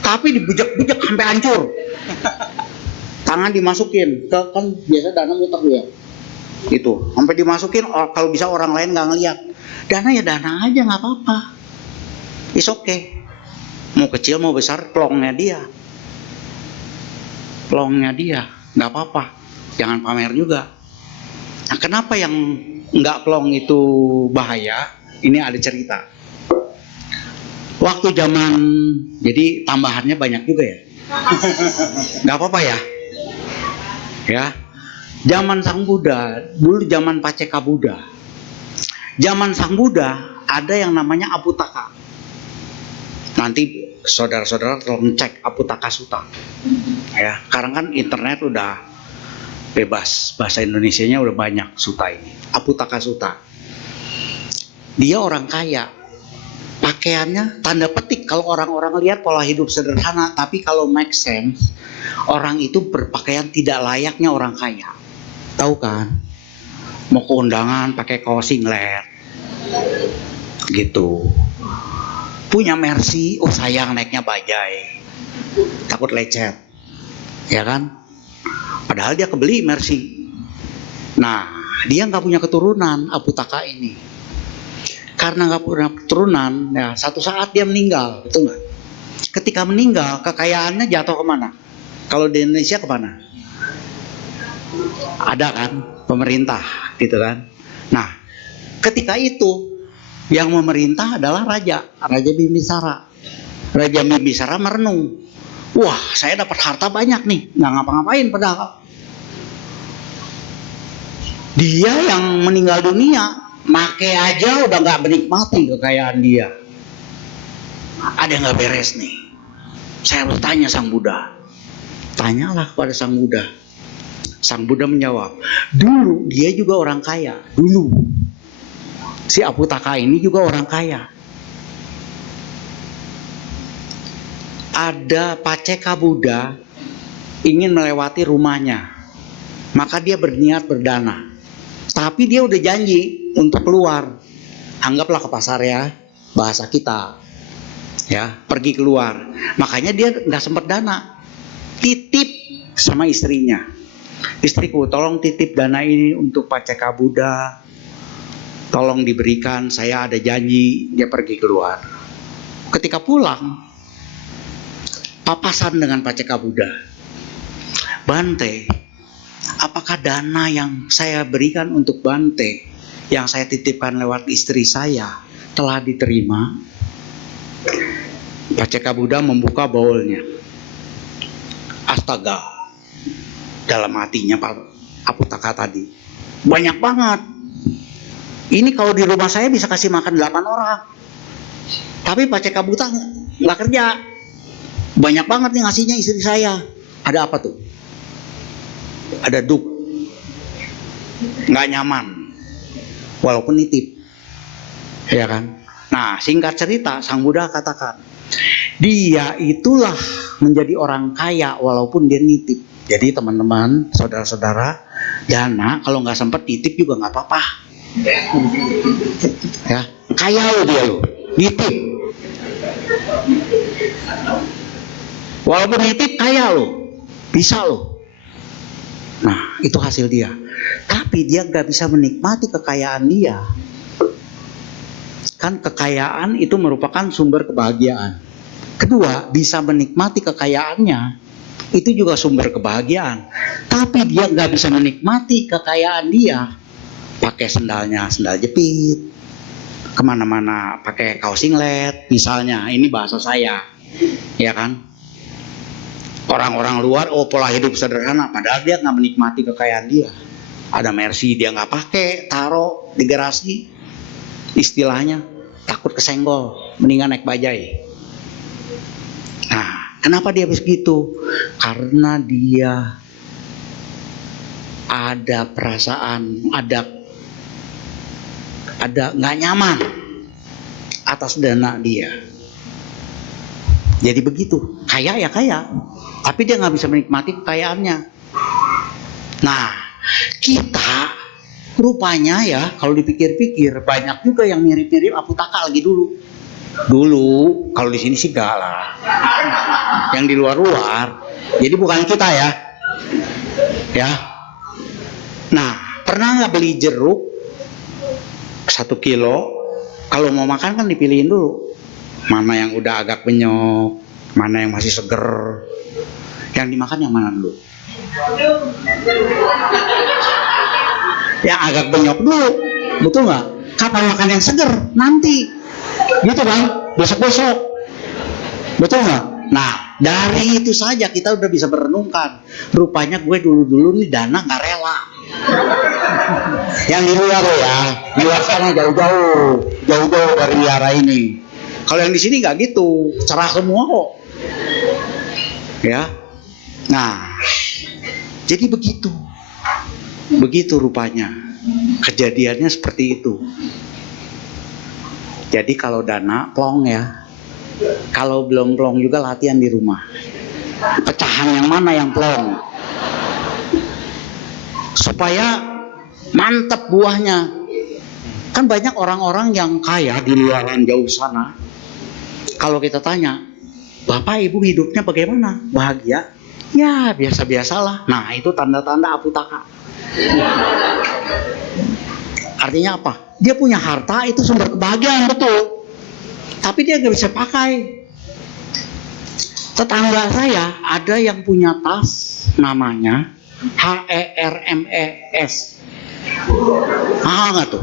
tapi dibujak-bujak sampai hancur. Tangan dimasukin, kan biasa dana muter ya. Itu, sampai dimasukin, kalau bisa orang lain nggak ngeliat. Dana ya dana aja, nggak apa-apa. It's okay. Mau kecil mau besar, plongnya dia, nggak apa-apa. Jangan pamer juga. Nah, kenapa yang nggak plong itu bahaya? Ini ada cerita. Waktu zaman, jadi tambahannya banyak juga ya. Nggak apa-apa ya. Ya, zaman Sang Buddha, dulu zaman Paceka Buddha. Zaman Sang Buddha ada yang namanya Aputaka. Nanti saudara-saudara tolong cek Aputaka Sutta. Ya, sekarang kan internet udah bebas, bahasa Indonesianya udah banyak sutta ini. Aputaka Sutta. Dia orang kaya. Pakaiannya tanda petik, kalau orang-orang lihat pola hidup sederhana, tapi kalau make sense, orang itu berpakaian tidak layaknya orang kaya. Tahu kan? Mau ke undangan pakai kaos singlet. Gitu. Punya Mercy, oh sayang naiknya bajai, takut lecet, ya kan? Padahal dia kebeli Mercy. Nah, dia nggak punya keturunan, Aputaka ini. Karena nggak punya keturunan, ya satu saat dia meninggal, betul nggak? Ketika meninggal, kekayaannya jatuh kemana? Kalau di Indonesia kemana? Ada kan, pemerintah, gitu kan? Nah, ketika itu yang memerintah adalah Raja Bimbisara. Raja Bimbisara merenung, wah saya dapat harta banyak nih, nggak ngapa-ngapain padahal. Dia yang meninggal dunia, make aja udah nggak menikmati kekayaan dia. Ada yang nggak beres nih. Saya harus tanya Sang Buddha. Tanyalah kepada Sang Buddha. Sang Buddha menjawab, dulu dia juga orang kaya, dulu. Si Aputaka ini juga orang kaya. Ada Paceka Buddha ingin melewati rumahnya, maka dia berniat berdana. Tapi dia udah janji untuk keluar. Anggaplah ke pasar ya, bahasa kita. Ya, pergi keluar. Makanya dia nggak sempat dana. Titip sama istrinya. Istriku, tolong titip dana ini untuk Paceka Buddha. Tolong diberikan, saya ada janji. Dia pergi keluar. Ketika pulang, papasan dengan Paceka Buddha. Bante, apakah dana yang saya berikan untuk Bante, yang saya titipkan lewat istri saya, telah diterima? Paceka Buddha membuka baulnya. Astaga, dalam hatinya Pak Aputaka tadi, banyak banget. Ini kalau di rumah saya bisa kasih makan 8 orang. Tapi Paceka Buddha nggak kerja. Banyak banget nih ngasihnya istri saya. Ada apa tuh? Ada dup. Nggak nyaman. Walaupun nitip. Ya kan? Nah, singkat cerita, Sang Buddha katakan, dia itulah menjadi orang kaya walaupun dia nitip. Jadi teman-teman, saudara-saudara, dana kalau nggak sempat titip juga nggak apa-apa. Ya, kaya lo dia lo, nitip. Walaupun nitip kaya lo, bisa lo. Nah, itu hasil dia. Tapi dia nggak bisa menikmati kekayaan dia. Kan kekayaan itu merupakan sumber kebahagiaan. Kedua, bisa menikmati kekayaannya, itu juga sumber kebahagiaan. Tapi dia nggak bisa menikmati kekayaan dia, pakai sendalnya sendal jepit, kemana-mana pakai kaos singlet misalnya. Ini bahasa saya, ya kan? Orang-orang luar, oh pola hidup sederhana, padahal dia nggak menikmati kekayaan dia. Ada Mercy dia nggak pakai, taruh di garasi, istilahnya takut kesenggol, mendingan naik bajai. Nah, kenapa dia begitu? Karena dia ada perasaan, ada nggak nyaman atas dana dia. Jadi begitu, kaya ya kaya, tapi dia nggak bisa menikmati kekayaannya. Nah, kita rupanya ya kalau dipikir-pikir banyak juga yang mirip-mirip Aputaka lagi dulu. Dulu kalau di sini sih enggak lah, yang di luar-luar. Jadi bukan kita ya, ya. Nah, pernah nggak beli jeruk 1 kilo? Kalau mau makan kan dipilihin dulu. Mana yang udah agak penyok, mana yang masih seger. Yang dimakan yang mana dulu? Yang agak penyok dulu, betul nggak? Kapan makan yang seger? Nanti, gitu kan? Besok-besok, betul nggak? Nah, dari itu saja kita udah bisa merenungkan. Rupanya gue dulu-dulu nih dana nggak rela. Yang di luar ya, di luar sana jauh-jauh dari wihara ini. Kalau yang di sini nggak gitu, cerah semua kok, ya. Nah, jadi begitu rupanya, kejadiannya seperti itu. Jadi kalau dana plong ya, kalau belum plong juga latihan di rumah. Pecahan yang mana yang plong, supaya mantap buahnya. Kan banyak orang-orang yang kaya di luaran jauh sana. Kalau kita tanya, Bapak Ibu hidupnya bagaimana? Bahagia? Ya biasa-biasalah. Nah itu tanda-tanda Aputaka. Artinya apa? Dia punya harta, itu sumber kebahagiaan, betul. Tapi dia gak bisa pakai. Tetangga saya ada yang punya tas namanya HERMES. Mahal gak tuh?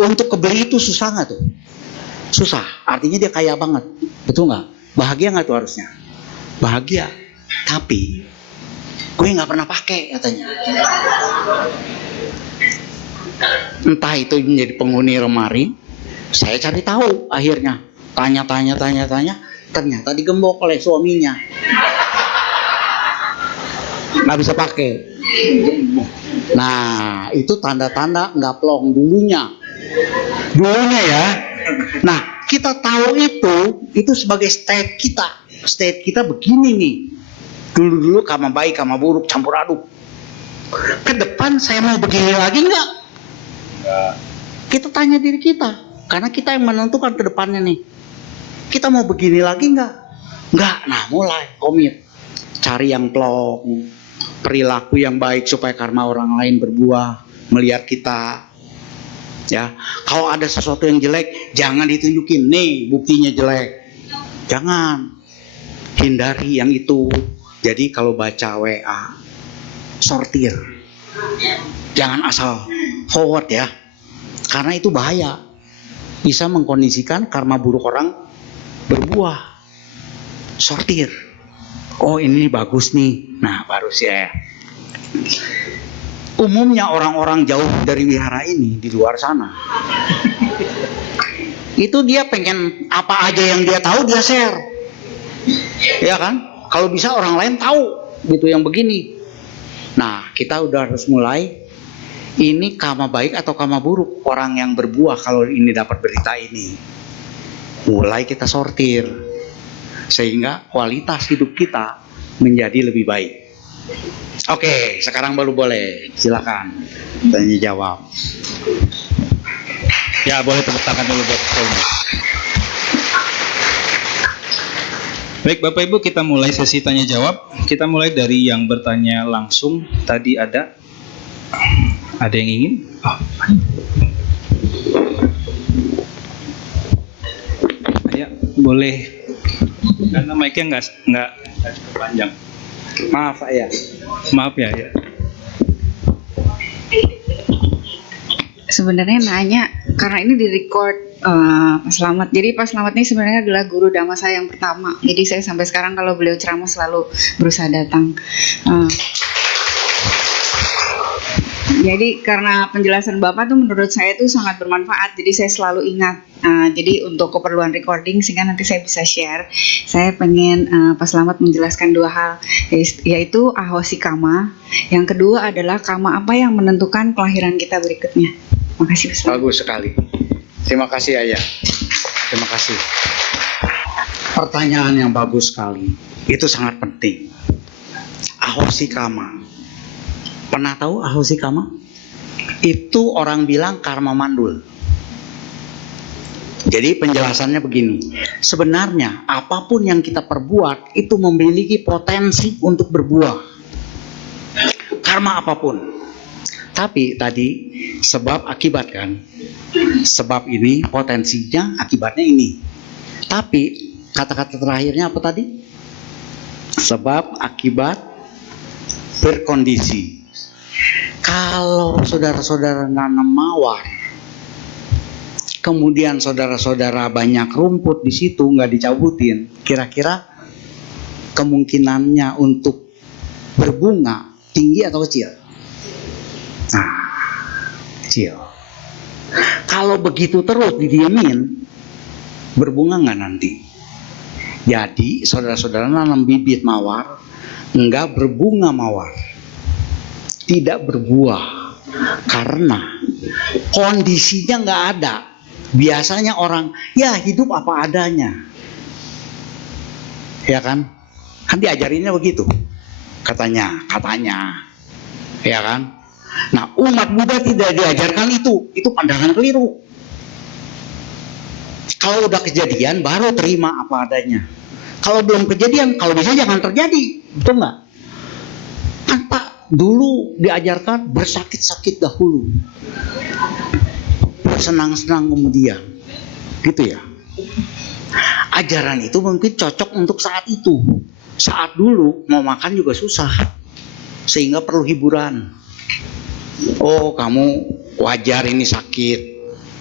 Untuk kebeli itu susah gak tuh? Susah, artinya dia kaya banget, betul nggak? Bahagia nggak tuh harusnya? Bahagia, tapi gue nggak pernah pakai katanya. Entah itu menjadi penghuni lemari. Saya cari tahu akhirnya, tanya, ternyata digembok oleh suaminya, nggak bisa pakai. Nah, itu tanda-tanda nggak plong dulunya ya. Nah, kita tahu itu sebagai state kita. State kita begini nih. Dulu kama baik, kama buruk, campur aduk. Ke depan saya mau begini lagi enggak? Kita tanya diri kita. Karena kita yang menentukan ke depannya nih. Kita mau begini lagi enggak? Enggak. Nah, mulai komit. Cari yang plong. Perilaku yang baik supaya karma orang lain berbuah. Melihat kita. Ya, kalau ada sesuatu yang jelek, jangan ditunjukin. Nih, buktinya jelek. Jangan. Hindari yang itu. Jadi kalau baca WA, sortir. Jangan asal forward ya. Karena itu bahaya. Bisa mengkondisikan karma buruk orang berbuah. Sortir. Oh, ini bagus nih. Nah, baru share. Umumnya orang-orang jauh dari wihara ini di luar sana, itu dia pengen apa aja yang dia tahu dia share, ya kan? Kalau bisa orang lain tahu gitu yang begini. Nah, kita udah harus mulai. Ini karma baik atau karma buruk orang yang berbuah kalau ini dapat berita ini. Mulai kita sortir sehingga kualitas hidup kita menjadi lebih baik. Oke, sekarang baru boleh. Silakan tanya jawab. Ya, boleh tepuk tangan dulu buat Romo. Baik, Bapak Ibu, kita mulai sesi tanya jawab. Kita mulai dari yang bertanya langsung. Tadi ada yang ingin? Oh. Ya, boleh. Karena mic-nya nggak panjang. Maaf ya. Maaf ya. sebenarnya nanya karena ini di record Pak Slamet. Jadi Pak Slamet ini sebenarnya adalah guru dhamma saya yang pertama. Jadi saya sampai sekarang kalau beliau ceramah selalu berusaha datang. Jadi karena penjelasan Bapak tuh menurut saya tuh sangat bermanfaat. Jadi saya selalu ingat. Jadi untuk keperluan recording sehingga nanti saya bisa share. Saya pengen Pak Slamet menjelaskan dua hal, yaitu ahosi kama. Yang kedua adalah kama apa yang menentukan kelahiran kita berikutnya. Makasih Pak Slamet. Bagus sekali. Terima kasih Ayah. Terima kasih. Pertanyaan yang bagus sekali. Itu sangat penting. Ahosi kama. Pernah tahu ahosi kama? Itu orang bilang karma mandul. Jadi penjelasannya begini. Sebenarnya apapun yang kita perbuat itu memiliki potensi untuk berbuah. Karma apapun. Tapi tadi sebab akibat kan. Sebab ini potensinya, akibatnya ini. Tapi kata-kata terakhirnya apa tadi? Sebab akibat berkondisi. Kalau saudara-saudara nanam mawar, kemudian saudara-saudara banyak rumput di situ nggak dicabutin, kira-kira kemungkinannya untuk berbunga tinggi atau kecil? Nah, kecil. Kalau begitu terus didiemin, berbunga nggak nanti? Jadi saudara-saudara nanam bibit mawar, nggak berbunga mawar, tidak berbuah, karena kondisinya nggak ada. Biasanya orang ya hidup apa adanya, ya kan? Kan diajarinnya begitu, katanya, ya kan? Nah, umat Buddha tidak diajarkan itu pandangan keliru. Kalau udah kejadian baru terima apa adanya. Kalau belum kejadian, kalau bisa jangan terjadi, betul nggak? Kan Pak dulu diajarkan bersakit-sakit dahulu, bersenang-senang kemudian, gitu ya. Ajaran itu mungkin cocok untuk saat itu. Saat dulu mau makan juga susah, sehingga perlu hiburan. Oh kamu wajar ini sakit,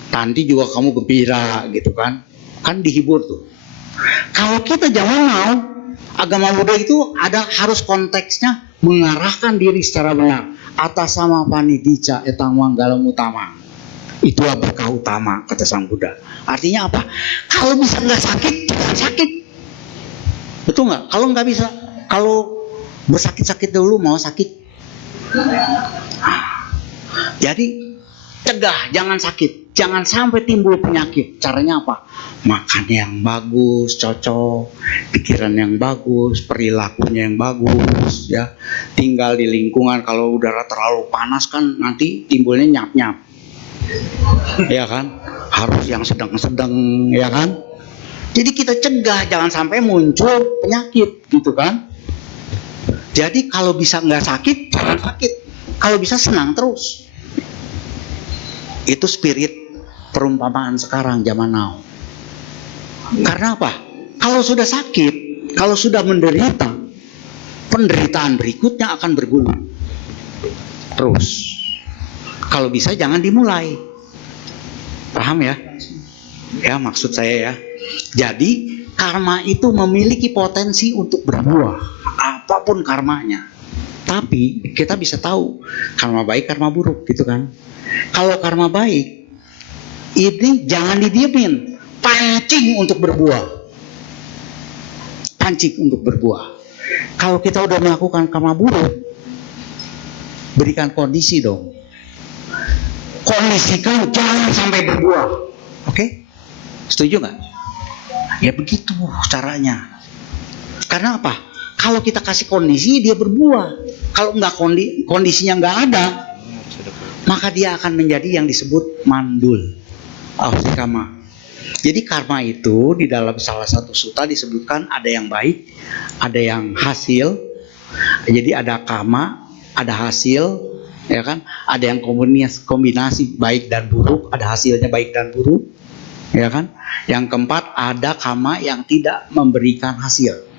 nanti juga kamu gembira gitu kan. Kan dihibur tuh. Kalau kita zaman now, agama Buddha itu ada harus konteksnya mengarahkan diri secara benar. Atas sama panidicca etang manggalam utama. Itulah berkah utama kata Sang Buddha. Artinya apa? Kalau bisa nggak sakit, jangan sakit. Betul nggak? Kalau nggak bisa, kalau bersakit-sakit dulu mau sakit. Jadi cegah, jangan sakit, jangan sampai timbul penyakit. Caranya apa? Makan yang bagus, cocok, pikiran yang bagus, perilakunya yang bagus, ya. Tinggal di lingkungan, kalau udara terlalu panas kan nanti timbulnya nyap-nyap, ya kan? Harus yang sedang-sedang, ya kan? Jadi kita cegah jangan sampai muncul penyakit, gitu kan? Jadi kalau bisa nggak sakit, jangan sakit. Kalau bisa senang terus. Itu spirit perumpamaan sekarang zaman now. Karena apa? Kalau sudah sakit, kalau sudah menderita, penderitaan berikutnya akan bergulir terus. Kalau bisa jangan dimulai. Paham ya? Ya maksud saya ya. Jadi karma itu memiliki potensi untuk berbuah, apapun karmanya. Tapi kita bisa tahu karma baik, karma buruk, gitu kan? Kalau karma baik, ini jangan didiemin, pancing untuk berbuah, pancing untuk berbuah. Kalau kita udah melakukan karma buruk, berikan kondisi dong, kondisikan jangan sampai berbuah. Oke? Setuju nggak? Ya begitu caranya. Karena apa? Kalau kita kasih kondisi, dia berbuah. Kalau nggak kondisinya nggak ada, maka dia akan menjadi yang disebut mandul, ahosi kama. Jadi karma itu di dalam salah satu sutta disebutkan ada yang baik, ada yang hasil. Jadi ada kama, ada hasil, ya kan? Ada yang kombinasi baik dan buruk, ada hasilnya baik dan buruk, ya kan? Yang keempat ada kama yang tidak memberikan hasil.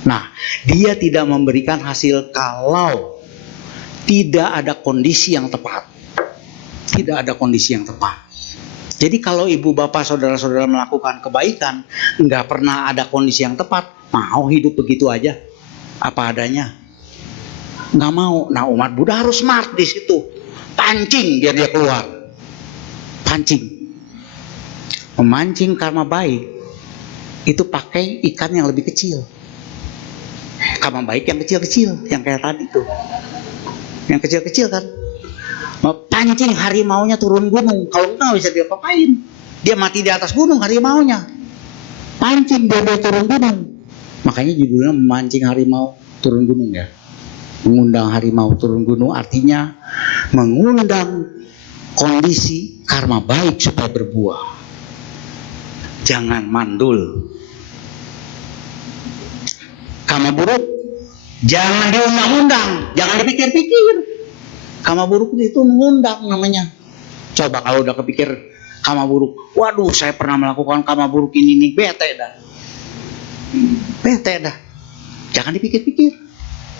Nah, dia tidak memberikan hasil kalau tidak ada kondisi yang tepat. Tidak ada kondisi yang tepat. Jadi kalau ibu bapak saudara-saudara melakukan kebaikan, nggak pernah ada kondisi yang tepat, mau hidup begitu aja, apa adanya, nggak mau. Nah, umat Buddha harus smart di situ, pancing biar dia keluar, pancing, memancing karma baik itu pakai ikan yang lebih kecil, karma baik yang kecil-kecil, yang kayak tadi tuh, yang kecil-kecil kan. Pancing harimaunya turun gunung. Kalau enggak bisa dia apain. Dia mati di atas gunung harimaunya. Pancing dia turun gunung. Makanya judulnya memancing harimau turun gunung ya. Mengundang harimau turun gunung artinya mengundang kondisi karma baik supaya berbuah. Jangan mandul. Karma buruk jangan diundang-undang, jangan dipikir-pikir. Karma buruk itu mengundang namanya. Coba kalau udah kepikir karma buruk, waduh saya pernah melakukan karma buruk ini nih, bete dah. Bete dah. Jangan dipikir-pikir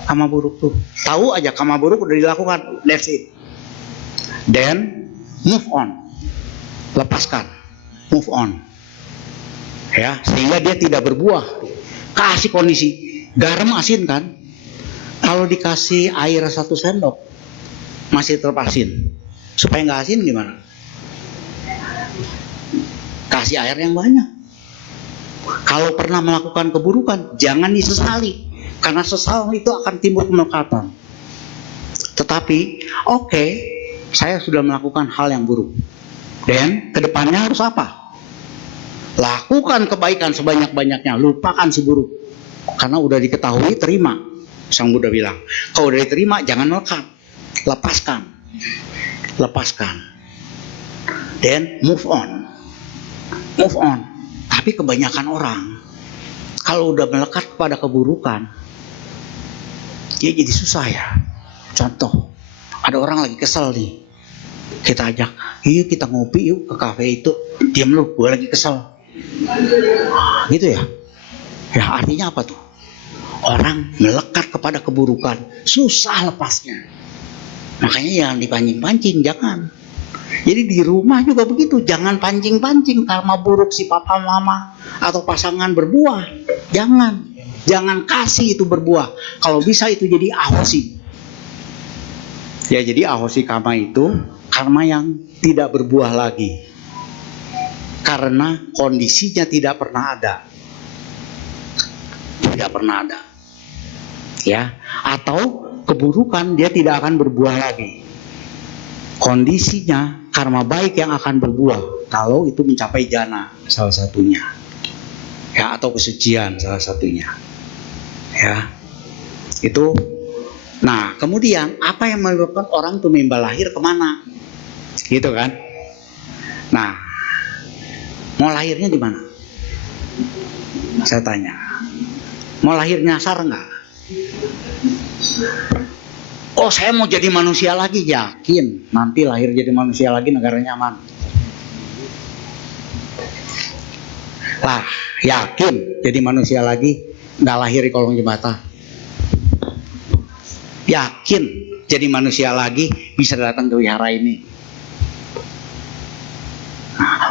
karma buruk tuh. Tahu aja karma buruk udah dilakukan, that's it. Then move on. Lepaskan. Move on. Ya, sehingga dia tidak berbuah. Kasih kondisi. Garam asin kan? Kalau dikasih air 1 sendok masih tetap asin. Supaya nggak asin gimana? Kasih air yang banyak. Kalau pernah melakukan keburukan, jangan disesali. Karena sesal itu akan timbul kemelekatan. Tetapi, oke, saya sudah melakukan hal yang buruk. Dan kedepannya harus apa? Lakukan kebaikan sebanyak-banyaknya. Lupakan si buruk. Karena udah diketahui, terima. Sang Buddha bilang, kalau udah diterima, jangan melekat. Lepaskan. Then move on. Tapi kebanyakan orang kalau udah melekat kepada keburukan, ya jadi susah ya. Contoh, ada orang lagi kesel nih, kita ajak, yuk kita ngopi yuk ke kafe itu. Diam lu, gue lagi kesel. Gitu ya. Ya artinya apa tuh? Orang melekat kepada keburukan, susah lepasnya. Makanya yang dipancing-pancing, jangan. Jadi di rumah juga begitu, jangan pancing-pancing karma buruk si papa mama atau pasangan berbuah. Jangan kasih itu berbuah. Kalau bisa itu jadi ahosi. Ya jadi ahosi karma itu karma yang tidak berbuah lagi. Karena kondisinya tidak pernah ada. Tidak pernah ada. Ya, atau keburukan dia tidak akan berbuah lagi. Kondisinya karma baik yang akan berbuah kalau itu mencapai jana salah satunya, ya, atau kesucian salah satunya, ya itu. Nah kemudian apa yang menyebabkan orang tuh mimba lahir kemana, gitu kan? Nah mau lahirnya di mana? Saya tanya, mau lahir nyasar nggak? Oh saya mau jadi manusia lagi, yakin nanti lahir jadi manusia lagi negaranya aman? Lah yakin jadi manusia lagi nggak lahir di kolong jembatan? Yakin jadi manusia lagi bisa datang ke wihara ini?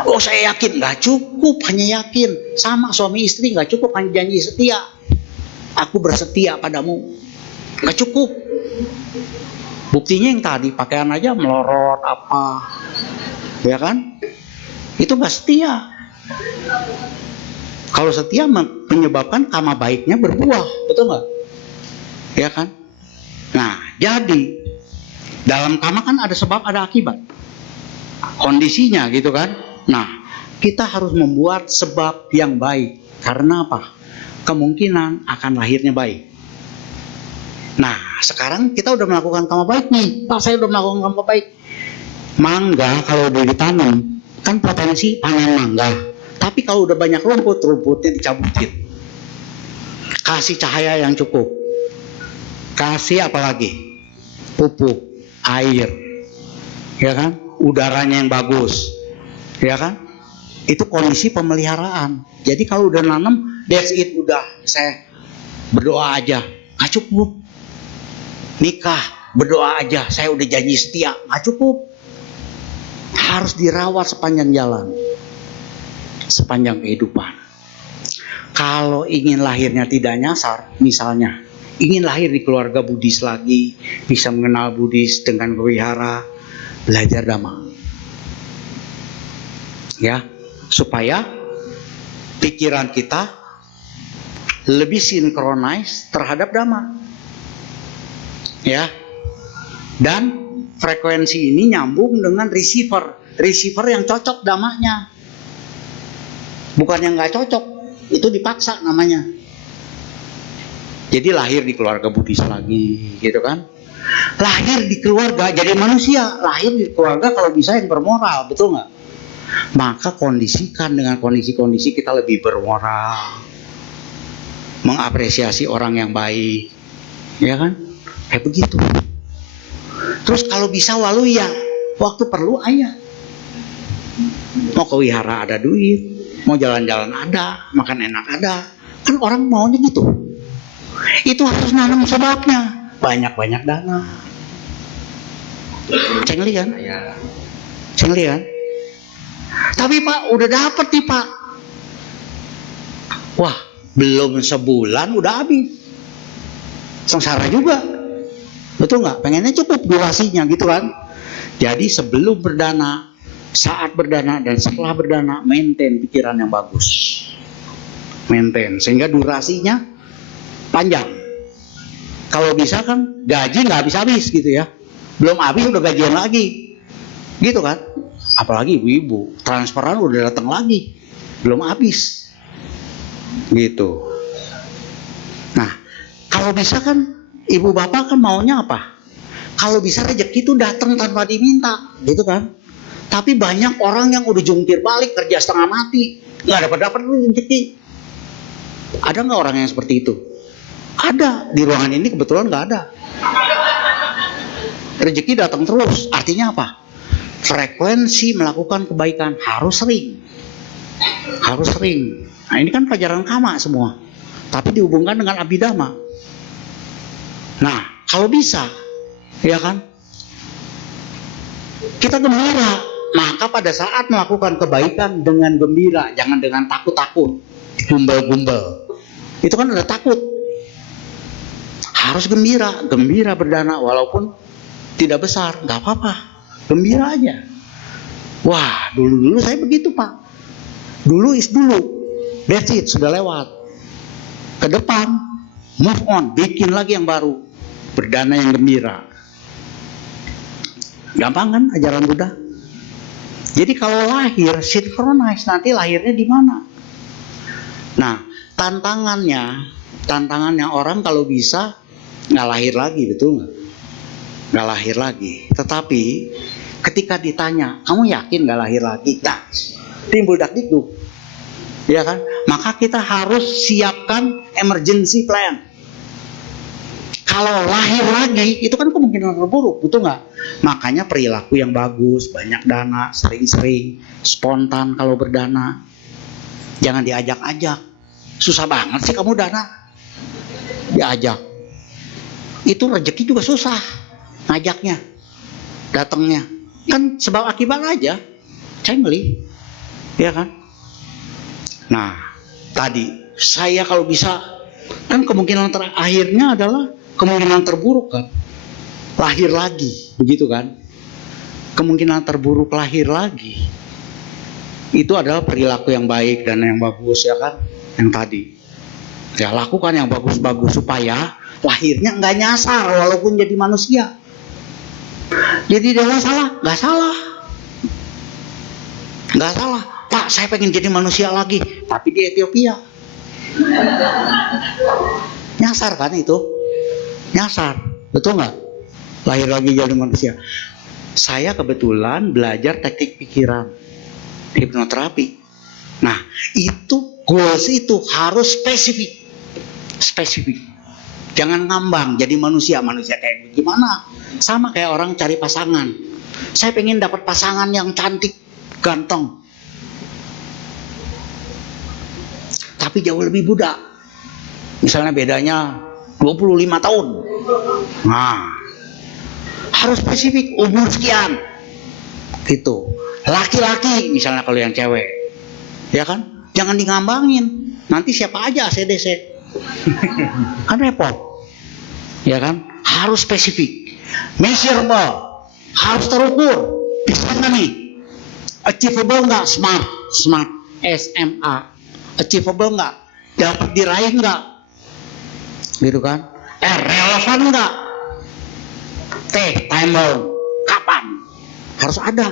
Oh saya yakin, nggak cukup hanya yakin. Sama suami istri nggak cukup hanya janji setia. Aku bersetia padamu, nggak cukup. Buktinya yang tadi pakaian aja melorot apa, ya kan? Itu nggak setia. Kalau setia menyebabkan karma baiknya berbuah, betul nggak? Ya kan? Nah, jadi dalam karma kan ada sebab ada akibat. Kondisinya gitu kan? Nah, kita harus membuat sebab yang baik. Karena apa? Kemungkinan akan lahirnya baik. Nah, sekarang kita udah melakukan karma baik nih. Pak, saya udah melakukan karma baik. Mangga kalau udah ditanam, kan potensi panen mangga. Tapi kalau udah banyak rumput, rumputnya dicabutin. Kasih cahaya yang cukup. Kasih apa lagi? Pupuk, air. Ya kan? Udaranya yang bagus. Ya kan? Itu kondisi pemeliharaan. Jadi kalau udah nanam, that's it, udah. Saya berdoa aja, nggak cukup. Nikah, berdoa aja, saya udah janji setia, nggak cukup. harus dirawat sepanjang jalan, sepanjang kehidupan. Kalau ingin lahirnya tidak nyasar, misalnya ingin lahir di keluarga Buddhis lagi, bisa mengenal Buddhis dengan berwihara, belajar Dhamma. Ya, supaya pikiran kita lebih sinkronis terhadap Dhamma. Ya. Dan frekuensi ini nyambung dengan receiver yang cocok Dhammanya. Bukan yang nggak cocok, itu dipaksa namanya. Jadi lahir di keluarga Buddhis lagi, gitu kan? Lahir di keluarga jadi manusia, lahir di keluarga kalau bisa yang bermoral, betul nggak? Maka kondisikan dengan kondisi-kondisi kita lebih bermoral, mengapresiasi orang yang baik, ya kan? Kayak begitu. Terus kalau bisa walu ya, waktu perlu ayah. Mau ke wihara ada duit, mau jalan-jalan ada, makan enak ada. Kan orang maunya gitu. Itu harus nanam sebabnya, banyak-banyak dana. Cengli kan? Cengli kan? Tapi Pak, udah dapet nih Pak. Wah, belum sebulan udah habis. Sengsara juga. Betul nggak? Pengennya cukup durasinya gitu kan. Jadi sebelum berdana, saat berdana, dan setelah berdana, maintain pikiran yang bagus. Maintain, sehingga durasinya panjang. Kalau bisa kan gaji nggak habis-habis gitu ya. Belum habis udah gajian lagi. Gitu kan. Apalagi ibu-ibu, transferan udah datang lagi. Belum habis. Gitu. Nah, kalau bisa kan ibu bapak kan maunya apa? Kalau bisa rezeki itu datang tanpa diminta, gitu kan? Tapi banyak orang yang udah jungkir balik, kerja setengah mati, nggak dapat rezeki. Ada nggak orang yang seperti itu? Ada. Di ruangan ini kebetulan nggak ada. Rezeki datang terus. Artinya apa? Frekuensi melakukan kebaikan harus sering. Harus sering. Nah ini kan pelajaran kama semua. Tapi dihubungkan dengan abhidhamma. Nah, kalau bisa, ya kan? Kita gembira, maka pada saat melakukan kebaikan dengan gembira, jangan dengan takut-takut, gumbel-gumbel. Itu kan ada takut. Harus gembira, gembira berdana walaupun tidak besar, nggak apa-apa, gembira aja. Wah, dulu saya begitu Pak. Dulu is dulu, that's it, sudah lewat. Ke depan, move on, bikin lagi yang baru. Berdana yang gembira. Gampang kan ajaran Buddha? Jadi kalau lahir sinkronis, nanti lahirnya di mana? Nah, tantangannya orang kalau bisa nggak lahir lagi, betul nggak? Nggak lahir lagi. Tetapi ketika ditanya, kamu yakin nggak lahir lagi? Nah, timbul dakdikduk, ya kan? Maka kita harus siapkan emergency plan. Kalau lahir lagi, itu kan kemungkinan terburuk, betul nggak? Makanya perilaku yang bagus, banyak dana, sering-sering, spontan kalau berdana. Jangan diajak-ajak. Susah banget sih kamu dana. Diajak. Itu rezeki juga susah. Ngajaknya, datangnya. Kan sebab akibat aja. Cengli. Ya kan? Nah, tadi, saya kalau bisa, kan kemungkinan terakhirnya adalah kemungkinan terburuk kan, lahir lagi, begitu kan? Kemungkinan terburuk lahir lagi itu adalah perilaku yang baik dan yang bagus, ya kan? Yang tadi, ya lakukan yang bagus-bagus supaya lahirnya nggak nyasar walaupun jadi manusia. Jadi dia salah, nggak salah, nggak salah. Pak, saya pengen jadi manusia lagi, tapi di Ethiopia nyasar kan itu? Nyasar, betul nggak? Lahir lagi jadi manusia. Saya kebetulan belajar teknik pikiran, hipnoterapi. Nah, itu goals itu harus spesifik. Jangan ngambang jadi manusia kayak gimana? Sama kayak orang cari pasangan. Saya pengen dapat pasangan yang cantik, ganteng, tapi jauh lebih muda. Misalnya bedanya 25 tahun. Nah, harus spesifik, umur sekian. Gitu. Laki-laki misalnya kalau yang cewek, ya kan, jangan digambangin. Nanti siapa aja ACDC, kan repot, ya kan? Harus spesifik, measurable, harus terukur. Bisa nggak nih? Achievable nggak? Smart, SMA, achievable nggak? Dapat diraih nggak? Gitu kan? Relevan nggak? Timeline, kapan? Harus ada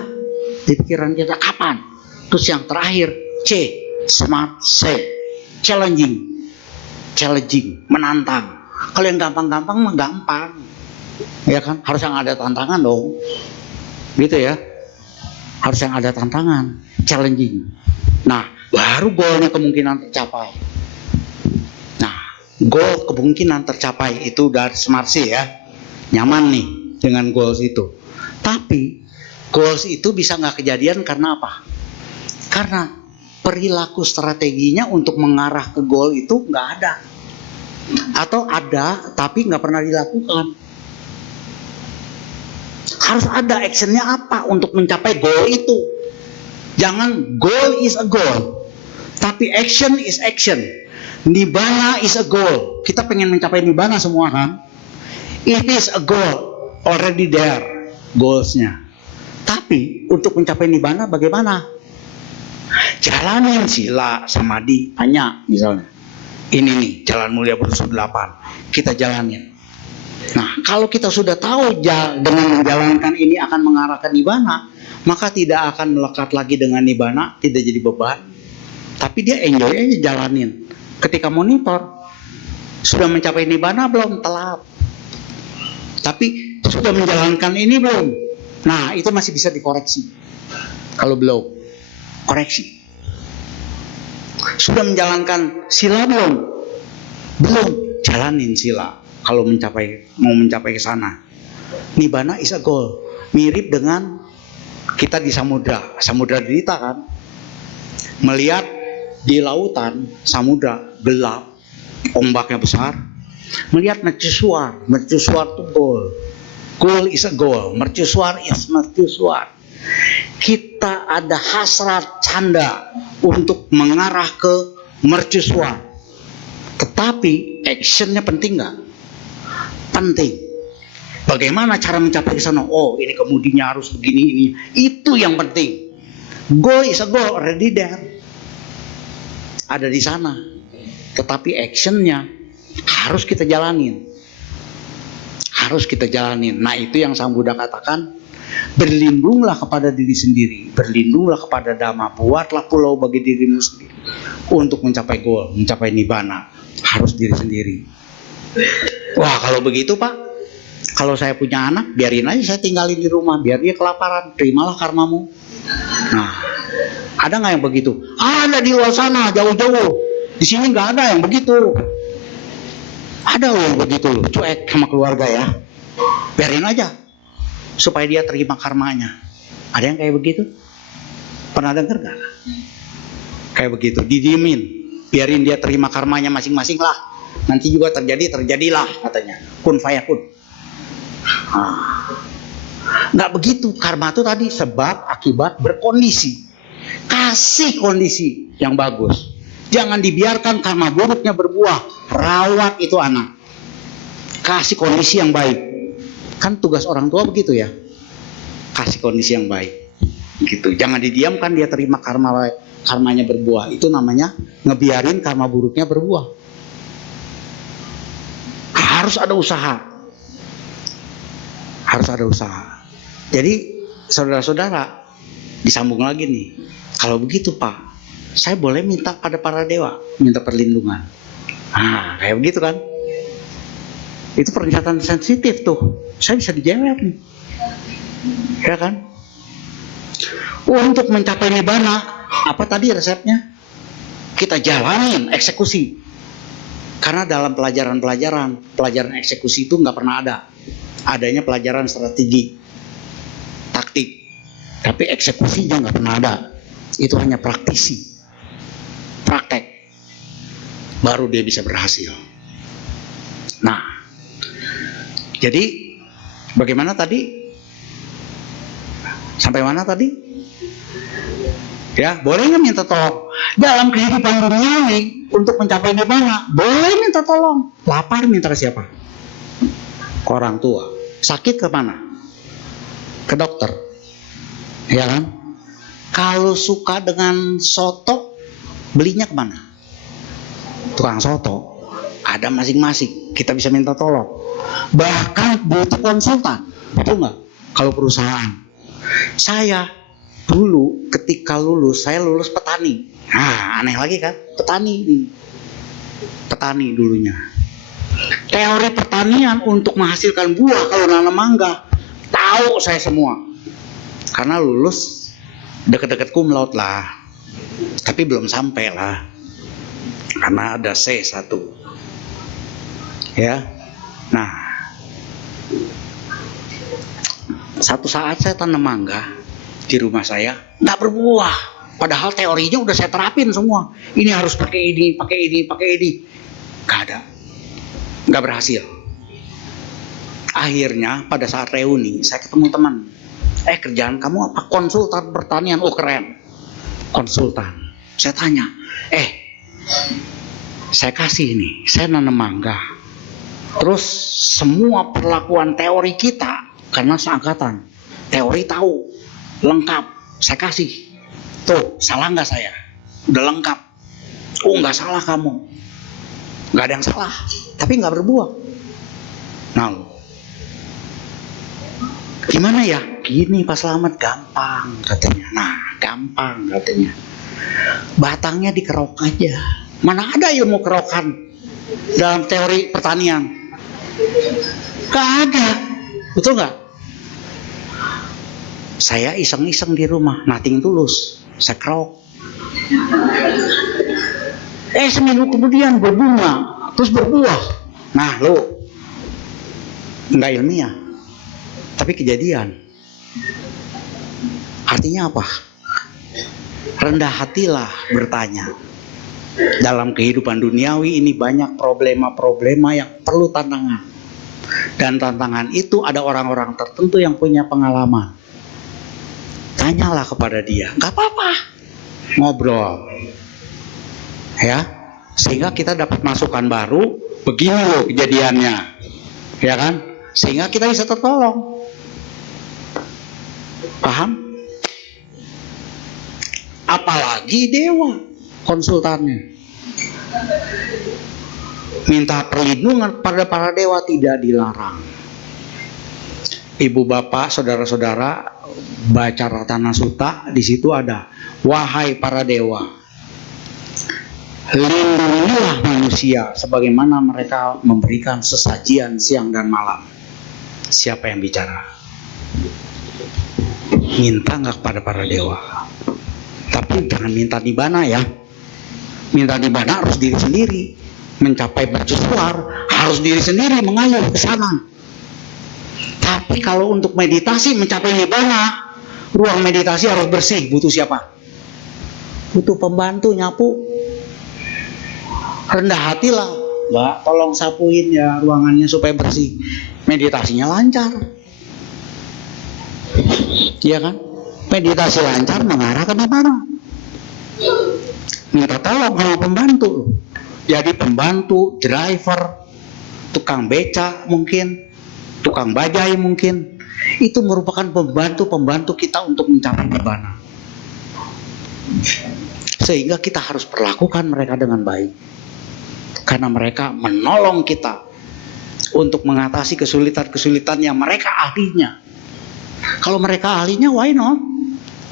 di pikiran kita kapan. Terus yang terakhir C, smart, challenging, menantang. Kalau yang gampang-gampang mah gampang, ya kan? Harus yang ada tantangan dong, gitu ya. Harus yang ada tantangan, challenging. Nah, baru goalnya kemungkinan tercapai. Nah, goal kemungkinan tercapai itu dari smart C ya, nyaman nih dengan goals itu. Tapi goals itu bisa nggak kejadian karena apa? Karena perilaku strateginya untuk mengarah ke goal itu nggak ada. Atau ada tapi nggak pernah dilakukan. Harus ada actionnya apa untuk mencapai goal itu. Jangan goal is a goal, tapi action is action. Nibbana is a goal. Kita pengen mencapai nibbana semua kan? It is a goal, already there goalsnya. Tapi untuk mencapai nibbana bagaimana? Jalanin sila samadhi, tanya misalnya. Ini nih jalan mulia berunsur 8. Kita jalanin. Nah, kalau kita sudah tahu dengan menjalankan ini akan mengarah ke nibbana, maka tidak akan melekat lagi dengan nibbana, tidak jadi beban. Tapi dia enjoy aja jalanin. Ketika monitor, sudah mencapai nibbana belum? Telat. Tapi sudah menjalankan ini belum? Nah, itu masih bisa dikoreksi. Kalau belum, koreksi. Sudah menjalankan sila belum? Belum, jalanin sila. Kalau mau mencapai ke sana. Nibbana is a goal. Mirip dengan kita di samudra derita kan. Melihat di lautan samudra gelap, ombaknya besar. Melihat mercusuar itu goal. Goal is a goal, mercusuar is mercusuar. Kita ada hasrat canda untuk mengarah ke mercusuar. Tetapi actionnya penting nggak? Penting. Bagaimana cara mencapai ke sana? Oh, ini kemudinya harus begini ini. Itu yang penting. Goal is a goal, already there. Ada di sana. Tetapi actionnya harus kita jalanin. Harus kita jalanin. Nah, itu yang Sang Buddha katakan, berlindunglah kepada diri sendiri, berlindunglah kepada Dhamma, buatlah pulau bagi dirimu sendiri. Untuk mencapai goal, mencapai nibbana, harus diri sendiri. Wah, kalau begitu Pak, kalau saya punya anak, biarin aja saya tinggalin di rumah, biar dia kelaparan, terimalah karmamu. Nah, ada nggak yang begitu? Ada di luar sana, jauh-jauh. Di sini nggak ada yang begitu. Ada loh yang begitu, cuek sama keluarga ya. Biarin aja, supaya dia terima karmanya. Ada yang kayak begitu? Pernah dengar gak? Kayak begitu, didiemin, biarin dia terima karmanya masing-masing lah. Nanti juga terjadilah katanya. Kun fayakun. Nggak begitu. Karma itu tadi sebab akibat berkondisi. Kasih kondisi yang bagus. Jangan dibiarkan karma buruknya berbuah. Rawat itu anak. Kasih kondisi yang baik. Kan tugas orang tua begitu ya. Kasih kondisi yang baik. Gitu. Jangan didiamkan dia terima karmanya berbuah. Itu namanya ngebiarin karma buruknya berbuah. Harus ada usaha. Harus ada usaha. Jadi saudara-saudara, disambung lagi nih. Kalau begitu Pak, saya boleh minta pada para dewa, minta perlindungan. Nah, kayak begitu kan? Itu pernyataan sensitif tuh. Saya bisa dijawab nih. Ya kan? Untuk mencapai nibbana, apa tadi resepnya? Kita jalanin, eksekusi. Karena dalam pelajaran eksekusi itu nggak pernah ada. Adanya pelajaran strategi, taktik. Tapi eksekusinya nggak pernah ada. Itu hanya praktisi, praktek. Baru dia bisa berhasil. Nah, jadi bagaimana tadi? Sampai mana tadi? Ya, boleh nggak minta tolong? Dalam kehidupan duniawi untuk mencapai nirvana, boleh minta tolong. Lapar minta ke siapa? Ke orang tua. Sakit ke mana? Ke dokter. Ya kan? Kalau suka dengan soto, belinya kemana? Tukang soto. Ada masing-masing. Kita bisa minta tolong. Bahkan butuh konsultan. Betul nggak? Kalau perusahaan. Saya dulu ketika lulus, saya lulus petani. Nah, aneh lagi kan? Petani nih. Petani dulunya. Teori pertanian untuk menghasilkan buah kalau nanam mangga, tahu saya semua. Karena lulus deket-deket cum laude lah. Tapi belum sampai lah. Karena ada C1. Ya. Nah, satu saat saya tanam mangga di rumah saya, nggak berbuah. Padahal teorinya udah saya terapin semua. Ini harus pakai ini, pakai ini, pakai ini. Gak ada. Gak berhasil. Akhirnya pada saat reuni, saya ketemu teman. Kerjaan kamu apa? Konsultan pertanian. Oh keren. Konsultan. Saya tanya, saya kasih ini, saya nanam mangga. Terus semua perlakuan teori kita, karena seangkatan, teori tahu, lengkap, saya kasih. Tuh, salah nggak saya? Udah lengkap. Oh nggak salah kamu. Nggak ada yang salah, tapi nggak berbuah. Nah, gimana ya? Gini Pak Slamet, gampang katanya. Nah, gampang katanya. Batangnya dikerok aja. Mana ada ilmu kerokan dalam teori pertanian? Gak ada. Betul nggak? Saya iseng-iseng di rumah, nothing tulus. Saya kerok. Seminggu kemudian berbunga, terus berbuah. Nah, lo nggak ilmiah, tapi kejadian. Artinya apa? Rendah hatilah bertanya. Dalam kehidupan duniawi ini banyak problema-problema yang perlu tantangan. Dan tantangan itu ada orang-orang tertentu yang punya pengalaman. Tanyalah kepada dia, nggak apa-apa, ngobrol, ya, sehingga kita dapat masukan baru. Begini loh kejadiannya, ya kan? Sehingga kita bisa tertolong. Paham? Apalagi dewa konsultannya. Minta perlindungan pada para dewa tidak dilarang. Ibu bapak, saudara-saudara, baca Ratana Sutta, di situ ada, wahai para dewa, lindungilah manusia sebagaimana mereka memberikan sesajian siang dan malam. Siapa yang bicara? Minta nggak kepada para dewa? Tapi jangan minta nibbana ya. Minta nibbana harus diri sendiri. Mencapai mercusuar harus diri sendiri mengalir ke sana. Tapi kalau untuk meditasi mencapai nibbana, ruang meditasi harus bersih. Butuh siapa? Butuh pembantu nyapu. Rendah hatilah, Mbak, tolong sapuin ya ruangannya supaya bersih. Meditasinya lancar. Iya kan? Meditasi lancar mengarah ke nibbana. Minta tolong sama pembantu. Jadi pembantu, driver, tukang beca mungkin, tukang bajai mungkin, itu merupakan pembantu-pembantu kita untuk mencapai nibbana. Sehingga kita harus perlakukan mereka dengan baik. Karena mereka menolong kita untuk mengatasi kesulitan-kesulitan yang mereka ahlinya. Kalau mereka ahlinya, why not?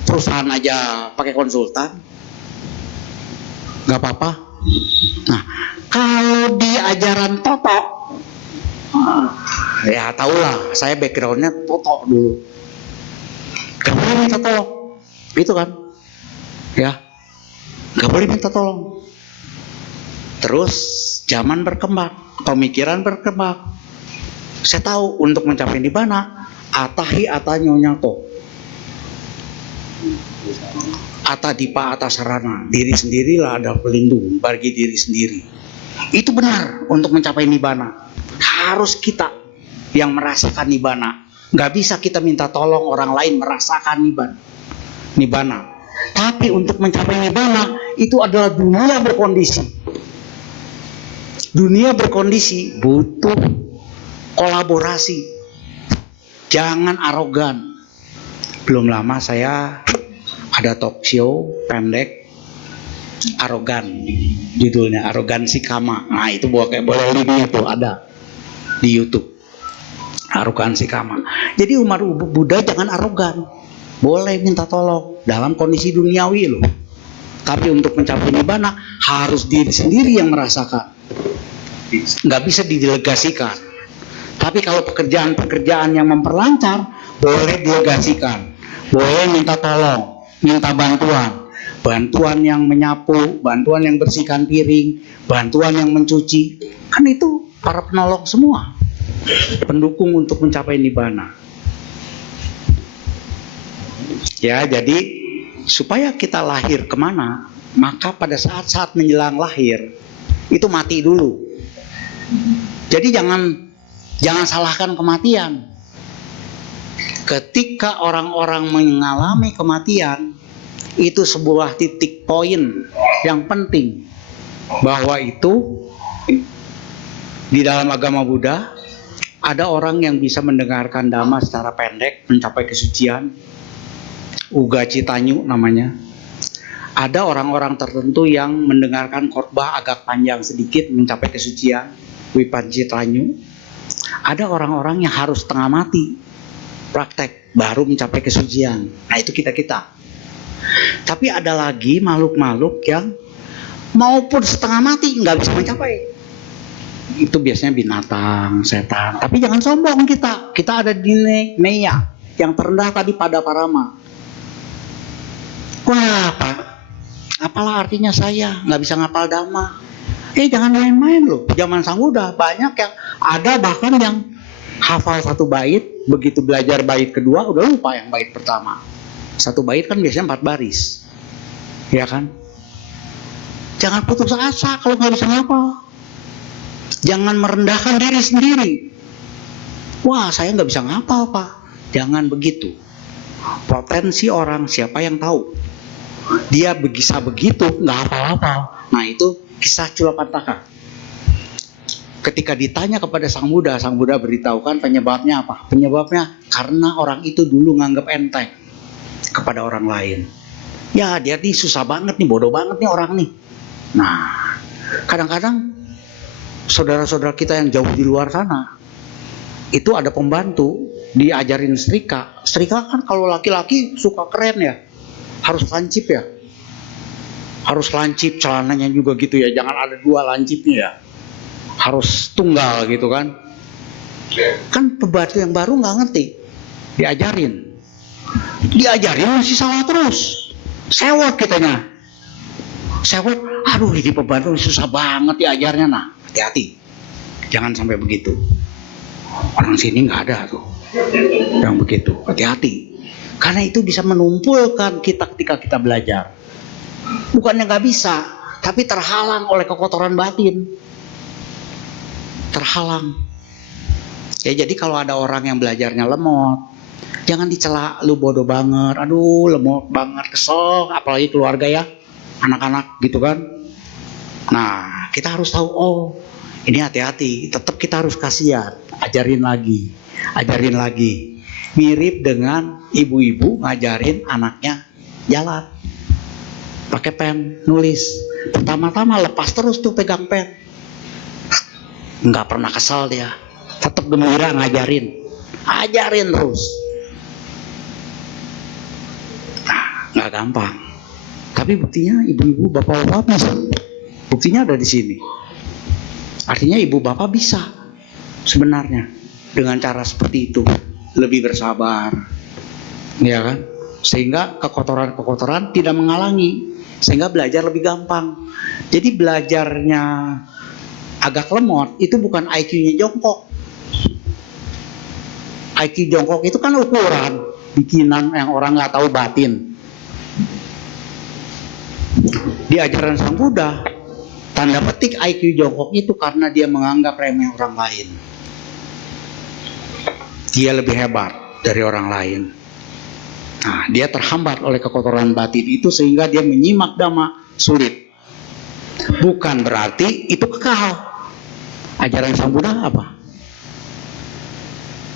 Perusahaan aja pakai konsultan, nggak apa-apa. Nah, kalau di ajaran Toto, ya tahulah, saya backgroundnya Toto dulu. Gak boleh minta tolong, gitu kan? Ya, gak boleh minta tolong. Terus zaman berkembang, pemikiran berkembang. Saya tahu untuk mencapai nibbana, atahi atanyonato. Ata dipa ata sarana, diri sendirilah ada pelindung bagi diri sendiri. Itu benar untuk mencapai nibbana. Harus kita yang merasakan nibbana. Gak bisa kita minta tolong orang lain merasakan nibbana. Tapi untuk mencapai nibbana itu adalah dunia berkondisi. Dunia berkondisi butuh kolaborasi. Jangan arogan. Belum lama saya ada talk show pendek arogan, judulnya Arogansi Kama. Nah itu boleh linknya tuh ada di YouTube. Arogansi Kama. Jadi umat Buddha jangan arogan. Boleh minta tolong dalam kondisi duniawi loh. Tapi untuk mencapai nibbana harus diri sendiri yang merasakan. Nggak bisa didelegasikan. Tapi kalau pekerjaan-pekerjaan yang memperlancar boleh delegasikan. Boleh minta tolong, minta bantuan. Bantuan yang menyapu, bantuan yang bersihkan piring, bantuan yang mencuci. Kan itu para penolong semua. Pendukung untuk mencapai nibbana. Ya, jadi supaya kita lahir kemana, maka pada saat-saat menjelang lahir itu mati dulu. Jadi jangan salahkan kematian. Ketika orang-orang mengalami kematian, itu sebuah titik poin yang penting, bahwa itu di dalam agama Buddha ada orang yang bisa mendengarkan dhamma secara pendek mencapai kesucian, Uga Citanyu namanya. Ada orang-orang tertentu yang mendengarkan khotbah agak panjang sedikit mencapai kesucian, Vipanjitanyu. Ada orang-orang yang harus setengah mati praktek baru mencapai kesucian. Nah itu kita. Tapi ada lagi makhluk-makhluk yang maupun setengah mati nggak bisa mencapai. Itu biasanya binatang, setan. Tapi jangan sombong kita. Kita ada di Neya yang terendah tadi pada Parama. Wah, apalah artinya saya nggak bisa ngapal dhamma. Jangan main-main loh. Zaman Sang Buddha banyak yang ada bahkan yang hafal satu bait, begitu belajar bait kedua udah lupa yang bait pertama. Satu bait kan biasanya 4 baris, ya kan? Jangan putus asa kalau nggak bisa ngapal. Jangan merendahkan diri sendiri. Wah, saya nggak bisa ngapal, Pak. Jangan begitu. Potensi orang siapa yang tahu? Dia bisa begitu, nggak hafal-hafal. Nah itu kisah Culapantaka. Ketika ditanya kepada Sang Buddha beritahukan penyebabnya apa? Penyebabnya karena orang itu dulu nganggap enteng kepada orang lain. Ya dia nih susah banget nih, bodoh banget nih orang nih. Nah, kadang-kadang saudara-saudara kita yang jauh di luar sana itu ada pembantu diajarin setrika. Setrika kan kalau laki-laki suka keren ya, harus lancip ya, harus lancip, celananya juga gitu ya, jangan ada 2 lancipnya ya, harus tunggal gitu kan. Kan pembantu yang baru nggak ngerti, diajarin masih salah terus, sewot kitanya, sewot. Aduh ini pembantu susah banget diajarnya. Nah hati-hati, jangan sampai begitu. Orang sini nggak ada tuh yang begitu, hati-hati. Karena itu bisa menumpulkan kita ketika kita belajar. Bukannya nggak bisa, tapi terhalang oleh kekotoran batin. Terhalang. Ya jadi kalau ada orang yang belajarnya lemot, jangan dicela, lu bodoh banget, aduh lemot banget, kesel, apalagi keluarga ya, anak-anak gitu kan. Nah kita harus tahu, oh ini hati-hati, tetap kita harus kasihan, ajarin lagi. Mirip dengan ibu-ibu ngajarin anaknya jalan, pakai pen, nulis. Pertama-tama lepas terus tuh pegang pen, nggak pernah kesal dia, tetap gembira ngajarin, ajarin terus. Nah nggak gampang, tapi buktinya ibu-ibu bapak-bapak bisa. Buktinya ada di sini. Artinya ibu bapak bisa sebenarnya dengan cara seperti itu, lebih bersabar, ya kan? Sehingga kekotoran-kekotoran tidak menghalangi, sehingga belajar lebih gampang. Jadi belajarnya agak lemot itu bukan IQ-nya jongkok. IQ jongkok itu kan ukuran bikinan yang orang nggak tahu batin. Di ajaran Sang Buddha, tanda petik IQ jongkok itu karena dia menganggap remeh orang lain. Dia lebih hebat dari orang lain. Nah, dia terhambat oleh kekotoran batin itu sehingga dia menyimak dhamma sulit. Bukan berarti itu kekal. Ajaran Sang Buddha apa?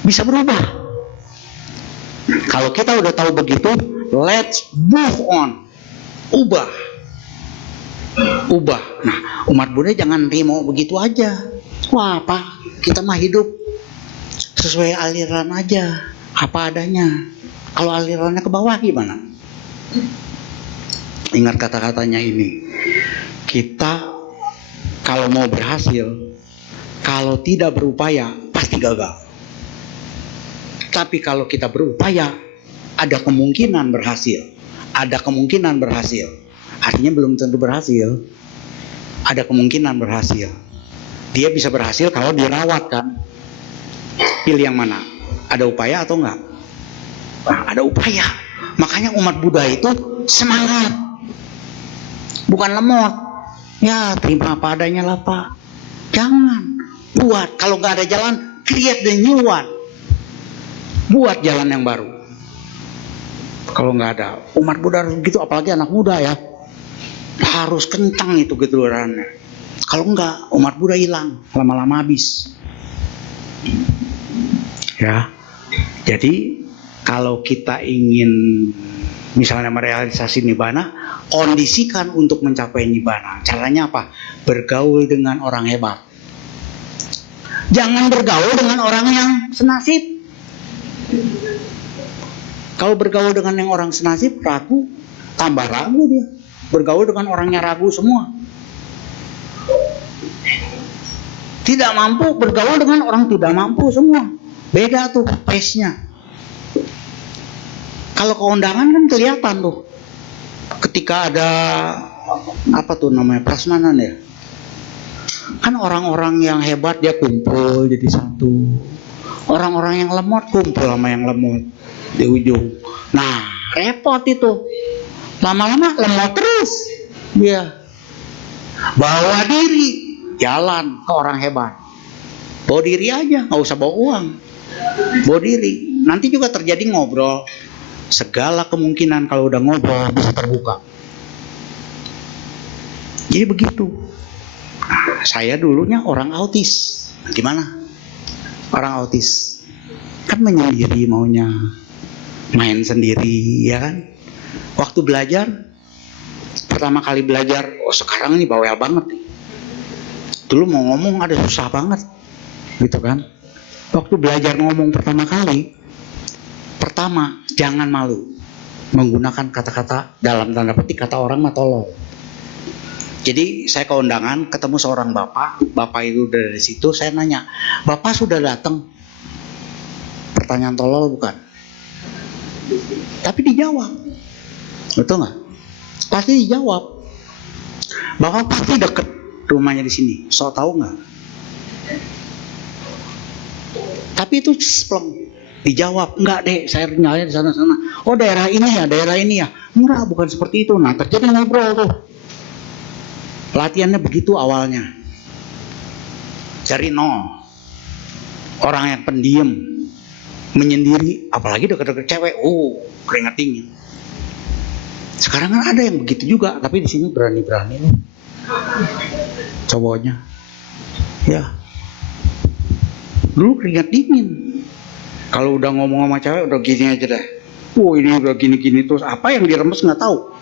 Bisa berubah. Kalau kita udah tahu begitu, let's move on. Ubah. Nah, umat Buddha jangan terima begitu aja. Wah, apa? Kita mah hidup sesuai aliran aja, apa adanya. Kalau alirannya ke bawah gimana? Ingat kata-katanya ini. Kita kalau mau berhasil, kalau tidak berupaya pasti gagal. Tapi kalau kita berupaya, ada kemungkinan berhasil. Ada kemungkinan berhasil. Artinya belum tentu berhasil. Ada kemungkinan berhasil. Dia bisa berhasil kalau dirawat kan. Pilih yang mana? Ada upaya atau enggak? Nah, ada upaya. Makanya umat Buddha itu semangat. Bukan lemot. Ya, terima apa adanya lah Pak. Jangan. Buat. Kalau nggak ada jalan, create the new one. Buat jalan yang baru. Kalau nggak ada. Umat Buddha harus begitu, apalagi anak muda ya. Harus kencang itu gelurannya. Kalau enggak, umat Buddha hilang. Lama-lama habis. Ya. Jadi, kalau kita ingin misalnya merealisasi nibbana, kondisikan untuk mencapai nibbana. Caranya apa? Bergaul dengan orang hebat. Jangan bergaul dengan orang yang senasib. Kalau bergaul dengan yang orang senasib, ragu, tambah ragu dia. Bergaul dengan orangnya ragu semua. Tidak mampu, bergaul dengan orang tidak mampu semua. Beda tuh pace-nya. Kalau keundangan kan kelihatan tuh. Ketika ada apa tuh namanya, prasmanan ya. Kan orang-orang yang hebat dia kumpul jadi satu. Orang-orang yang lemot kumpul sama yang lemot di ujung. Nah, repot itu. Lama-lama lemot terus dia. Bawa diri, jalan ke orang hebat. Bawa diri aja, nggak usah bawa uang. Bawa diri. Nanti juga terjadi ngobrol. Segala kemungkinan kalau udah ngobrol bisa terbuka. Jadi begitu. Nah, saya dulunya orang autis. Gimana? Orang autis kan menyendiri maunya, main sendiri ya kan. Waktu belajar, pertama kali belajar, oh sekarang ini bawel banget nih. Dulu mau ngomong ada susah banget, gitu kan. Waktu belajar ngomong pertama kali, pertama jangan malu menggunakan kata-kata dalam tanda petik kata orang mah tolol. Jadi saya ke undangan ketemu seorang bapak itu dari situ, saya nanya, bapak sudah datang? Pertanyaan tolol bukan? Tapi dijawab, betul nggak? Pasti dijawab. Bapak pasti deket rumahnya di sini, so tahu nggak? Tapi itu spleng, dijawab, enggak deh, saya tinggalnya di sana. Oh daerah ini ya, enggak, bukan seperti itu. Nah terjadi ngobrol tuh. Latihannya begitu awalnya. Dari nol. Orang yang pendiam, menyendiri, apalagi deket-deket cewek, keringat dingin. Sekarang kan ada yang begitu juga, tapi di sini berani-berani nih. Cowoknya. Ya. Dulu keringat dingin. Kalau udah ngomong sama cewek udah gini aja deh. Ini udah gini-gini terus apa yang diremes nggak tahu.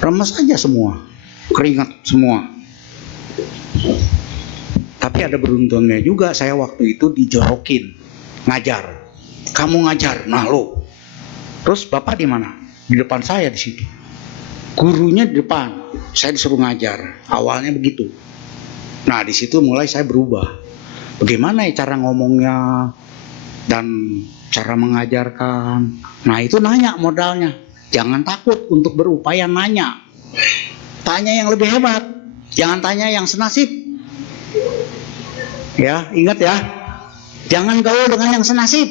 Remes aja semua. Keringat semua. Tapi ada beruntungnya juga, saya waktu itu dijorokin ngajar. Kamu ngajar, nah lo. Terus bapak di mana? Di depan saya di situ. Gurunya di depan, saya disuruh ngajar. Awalnya begitu. Nah di situ mulai saya berubah. Bagaimana ya cara ngomongnya dan cara mengajarkan. Nah itu nanya modalnya. Jangan takut untuk berupaya nanya. Tanya yang lebih hebat, jangan tanya yang senasib. Ya, ingat ya. Jangan gaul dengan yang senasib.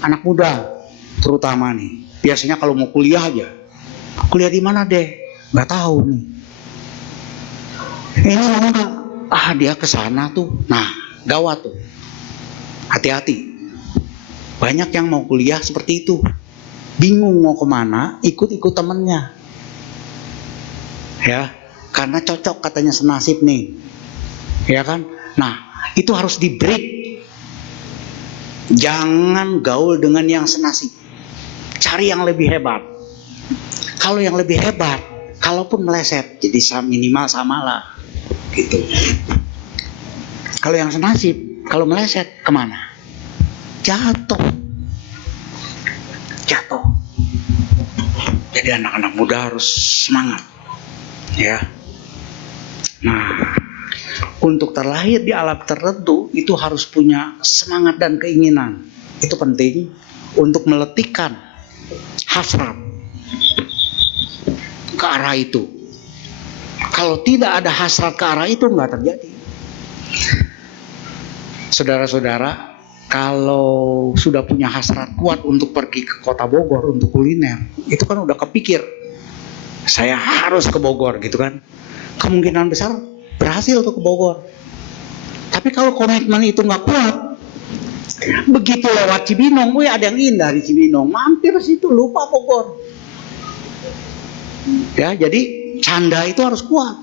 Anak muda terutama nih. Biasanya kalau mau kuliah aja. Kuliah di mana deh? Nggak tahu nih. Ini mau nggak? Dia ke sana tuh. Nah, gawat tuh. Hati-hati. Banyak yang mau kuliah seperti itu. bingung mau kemana, ikut-ikut temennya. Ya, karena cocok katanya senasib nih. Ya kan? Nah, itu harus di break. Jangan gaul dengan yang senasib. Cari yang lebih hebat. Kalau yang lebih hebat, kalaupun meleset, jadi minimal samalah. Gitu. Kalau yang senasib, kalau meleset kemana? Jatuh. Jadi anak-anak muda harus semangat. Ya. Nah, untuk terlahir di alam tertentu itu harus punya semangat dan keinginan. Itu penting untuk meletikkan hasrat ke arah itu. Kalau tidak ada hasrat ke arah itu nggak terjadi. Saudara-saudara, kalau sudah punya hasrat kuat untuk pergi ke kota Bogor untuk kuliner, itu kan udah kepikir, saya harus ke Bogor gitu kan. Kemungkinan besar berhasil tuh ke Bogor. Tapi kalau komitmen itu nggak kuat, begitu lewat Cibinong, wih ada yang indah di Cibinong, mampir situ lupa Bogor. Ya, jadi canda itu harus kuat.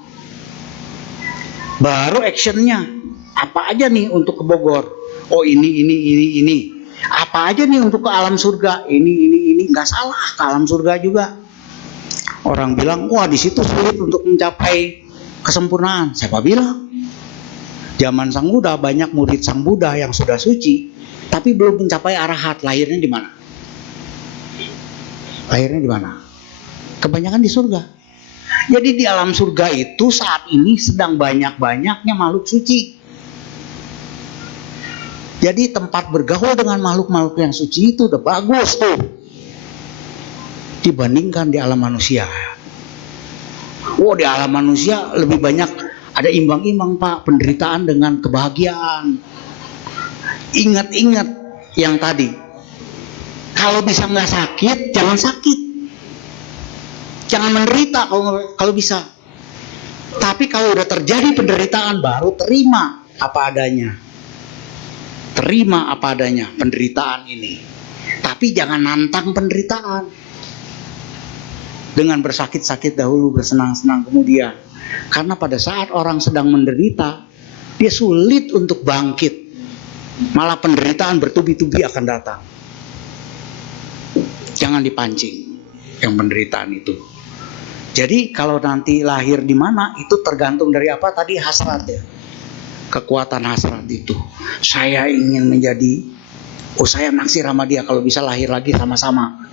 Baru actionnya, apa aja nih untuk ke Bogor? Oh ini. Apa aja nih untuk ke alam surga? Ini, nggak salah ke alam surga juga. Orang bilang, wah di situ sulit untuk mencapai kesempurnaan. Siapa bilang? Zaman Sang Buddha banyak murid Sang Buddha yang sudah suci, tapi belum mencapai arahat. Lahirnya di mana? Lahirnya di mana? Kebanyakan di surga. Jadi di alam surga itu saat ini sedang banyak-banyaknya makhluk suci. Jadi tempat bergaul dengan makhluk-makhluk yang suci itu udah bagus tuh dibandingkan di alam manusia. Di alam manusia lebih banyak ada imbang-imbang Pak, penderitaan dengan kebahagiaan. Ingat-ingat yang tadi, kalau bisa nggak sakit, jangan sakit, jangan menderita kalau bisa. Tapi kalau udah terjadi penderitaan, baru terima apa adanya. Terima apa adanya penderitaan ini. Tapi jangan nantang penderitaan dengan bersakit-sakit dahulu, bersenang-senang kemudian. Karena pada saat orang sedang menderita, dia sulit untuk bangkit. Malah penderitaan bertubi-tubi akan datang. Jangan dipancing yang penderitaan itu. Jadi kalau nanti lahir di mana itu tergantung dari apa tadi, hasrat ya. Kekuatan hasrat itu. Saya ingin menjadi, saya naksir sama dia, kalau bisa lahir lagi sama-sama.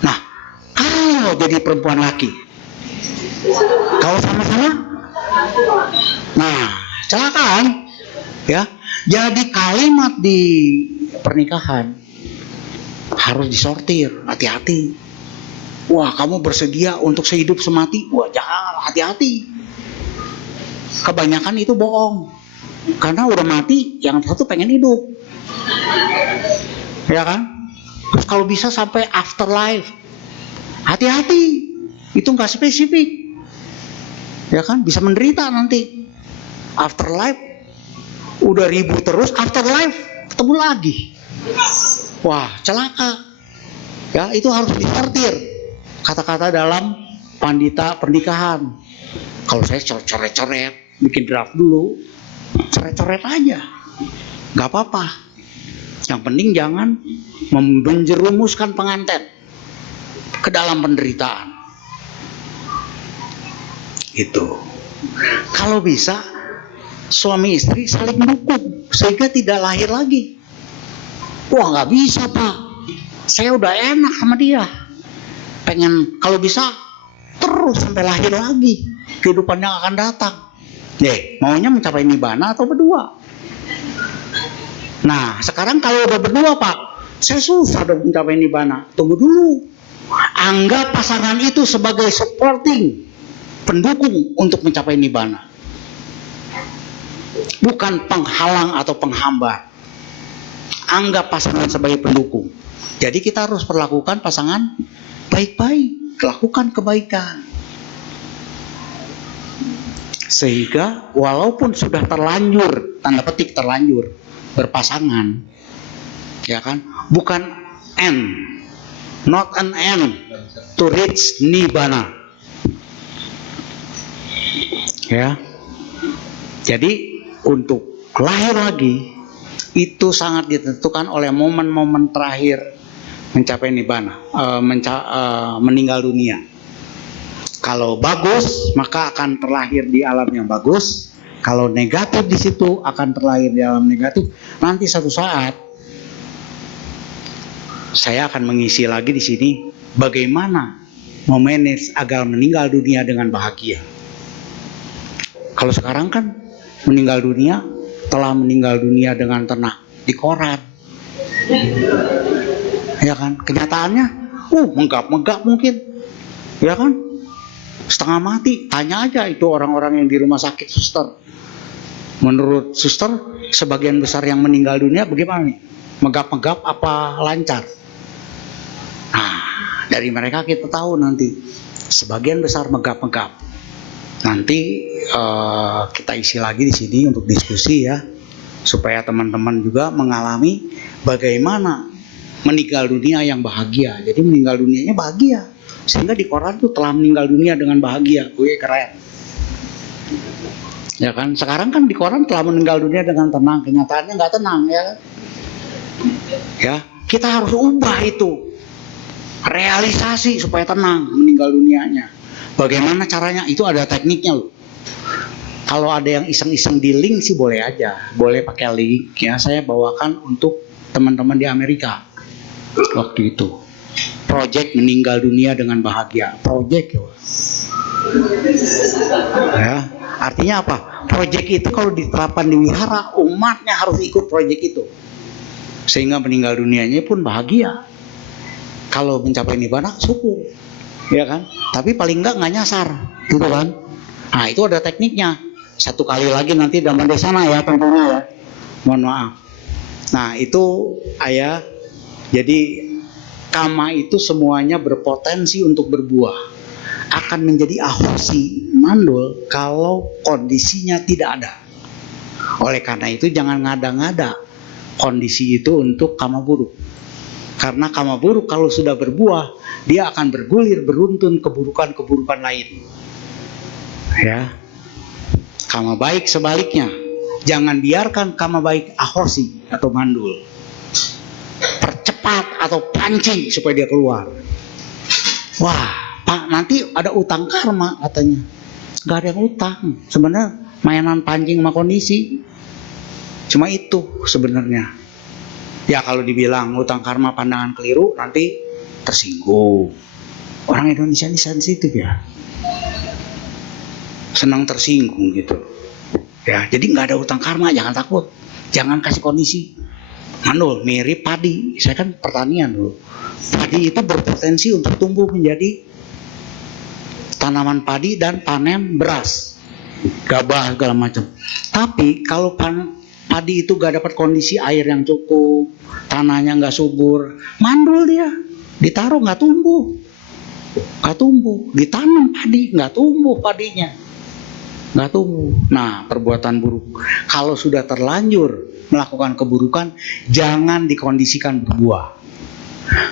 Nah, kalau jadi perempuan laki, kalau sama-sama, nah celaka kan? Ya, jadi kalimat di pernikahan harus disortir, hati-hati. Wah, kamu bersedia untuk sehidup semati? Wah, jangan, hati-hati. Kebanyakan itu bohong. Karena udah mati, yang satu pengen hidup. Ya kan? Terus kalau bisa sampai afterlife. Hati-hati. Itu nggak spesifik. Ya kan? Bisa menderita nanti. Afterlife udah ribut terus, afterlife ketemu lagi. Wah, celaka. Ya, itu harus disortir. Kata-kata dalam pandita pernikahan. Kalau saya coret-coret, bikin draft dulu, coret-coret aja, nggak apa-apa. Yang penting jangan menjerumuskan pengantin ke dalam penderitaan. Itu. Kalau bisa suami istri saling mendukung sehingga tidak lahir lagi. Wah, nggak bisa Pak, saya udah enak sama dia, pengen kalau bisa terus sampai lahir lagi, kehidupan yang akan datang. Maunya mencapai nibbana atau berdua? Nah, sekarang kalau udah berdua Pak, saya susah dong mencapai nibbana. Tunggu dulu. Anggap pasangan itu sebagai supporting, pendukung untuk mencapai nibbana. Bukan penghalang atau penghambat. Anggap pasangan sebagai pendukung. Jadi kita harus perlakukan pasangan baik-baik, lakukan kebaikan. Sehingga walaupun sudah terlanjur, tanda petik terlanjur berpasangan, ya kan, bukan end, not an end to reach nibbana. Ya. Jadi untuk lahir lagi itu sangat ditentukan oleh momen-momen terakhir mencapai nibbana, meninggal dunia. Kalau bagus maka akan terlahir di alam yang bagus. Kalau negatif di situ akan terlahir di alam negatif. Nanti satu saat saya akan mengisi lagi di sini bagaimana memanage agar meninggal dunia dengan bahagia. Kalau sekarang kan meninggal dunia, telah meninggal dunia dengan tenang di koran, ya kan? Kenyataannya, menggap-menggap mungkin, ya kan? Setengah mati. Tanya aja itu orang-orang yang di rumah sakit, suster. Menurut suster, sebagian besar yang meninggal dunia bagaimana nih? Megap-megap apa lancar? Nah, dari mereka kita tahu nanti sebagian besar megap-megap. Nanti kita isi lagi di sini untuk diskusi ya, supaya teman-teman juga mengalami bagaimana meninggal dunia yang bahagia. Jadi meninggal dunianya bahagia, sehingga di koran tuh telah meninggal dunia dengan bahagia. Keren. Ya kan, sekarang kan di koran telah meninggal dunia dengan tenang, kenyataannya nggak tenang ya. Ya, kita harus ubah itu, realisasi supaya tenang meninggal dunianya. Bagaimana caranya? Itu ada tekniknya loh. Kalau ada yang iseng-iseng di link sih boleh aja, boleh pakai link ya. Saya bawakan untuk teman-teman di Amerika waktu itu. Project meninggal dunia dengan bahagia. Project ya. Artinya apa? Project itu kalau diterapkan di wihara, umatnya harus ikut project itu, sehingga meninggal dunianya pun bahagia. Kalau mencapai nibbana, syukur, ya kan? Tapi paling enggak nyasar, gitu kan? Nah itu ada tekniknya. Satu kali lagi nanti dalam desana ya tentunya ya. Mohon maaf. Nah itu ayah. Jadi kama itu semuanya berpotensi untuk berbuah. Akan menjadi ahosi, mandul, kalau kondisinya tidak ada. Oleh karena itu jangan ngada-ngada kondisi itu untuk kama buruk. Karena kama buruk kalau sudah berbuah, dia akan bergulir beruntun keburukan-keburukan lain. Ya. Kama baik sebaliknya. Jangan biarkan kama baik ahosi atau mandul. Percepat atau pancing supaya dia keluar. Wah, Pak, nanti ada utang karma katanya. Gak ada yang utang. Sebenarnya mainan pancing sama kondisi. Cuma itu sebenarnya. Ya kalau dibilang utang karma pandangan keliru, nanti tersinggung. Orang Indonesia ini sensitif ya. Senang tersinggung gitu. Ya, jadi nggak ada utang karma, jangan takut. Jangan kasih kondisi. Mandul, mirip padi. Saya kan pertanian dulu. Padi itu berpotensi untuk tumbuh menjadi tanaman padi dan panen beras, gabah segala macam. Tapi kalau padi itu gak dapat kondisi air yang cukup, tanahnya gak subur, mandul dia, ditaruh gak tumbuh, ditanam padi gak tumbuh padinya, gak tumbuh. Nah perbuatan buruk kalau sudah terlanjur melakukan keburukan, jangan dikondisikan berbuah.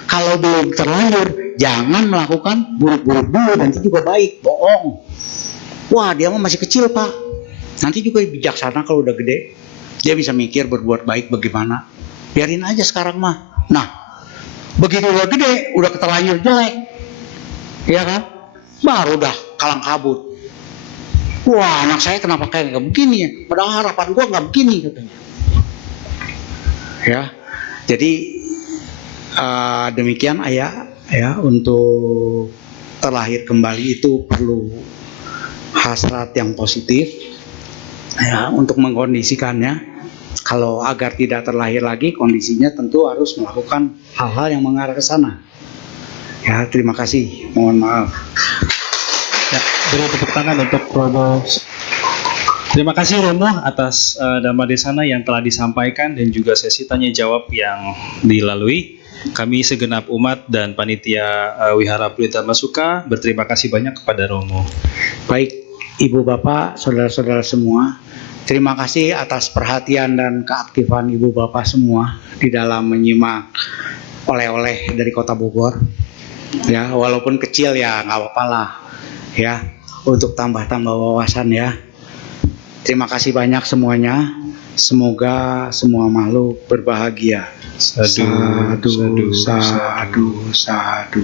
Kalau belum terlanjur, jangan melakukan buruk-buruk dulu, nanti juga baik, bohong. Wah, dia mah masih kecil, Pak. Nanti juga bijaksana kalau udah gede. Dia bisa mikir berbuat baik bagaimana. Biarin aja sekarang mah. Nah, begitu udah gede, udah terlanjur jelek. Ya kan? Baru udah kalang kabut. Wah, anak saya kenapa kayak gak begini ya? Padahal harapan gua gak begini katanya. Ya, jadi demikian ayah ya, untuk terlahir kembali itu perlu hasrat yang positif ya untuk mengkondisikannya. Kalau agar tidak terlahir lagi, kondisinya tentu harus melakukan hal-hal yang mengarah ke sana. Ya, terima kasih. Mohon maaf. Ya, beri tepuk tangan untuk Romo. Terima kasih Romo atas Dhamma Desana yang telah disampaikan dan juga sesi tanya jawab yang dilalui. Kami segenap umat dan panitia Wihara Pelita Masuka berterima kasih banyak kepada Romo. Baik, Ibu Bapak, saudara-saudara semua, terima kasih atas perhatian dan keaktifan Ibu Bapak semua di dalam menyimak oleh-oleh dari Kota Bogor. Ya, walaupun kecil ya nggak apa-apa lah. Ya, untuk tambah-tambah wawasan ya. Terima kasih banyak semuanya. Semoga semua makhluk berbahagia. Sadu, Sadu, sadu, sadu, sadu.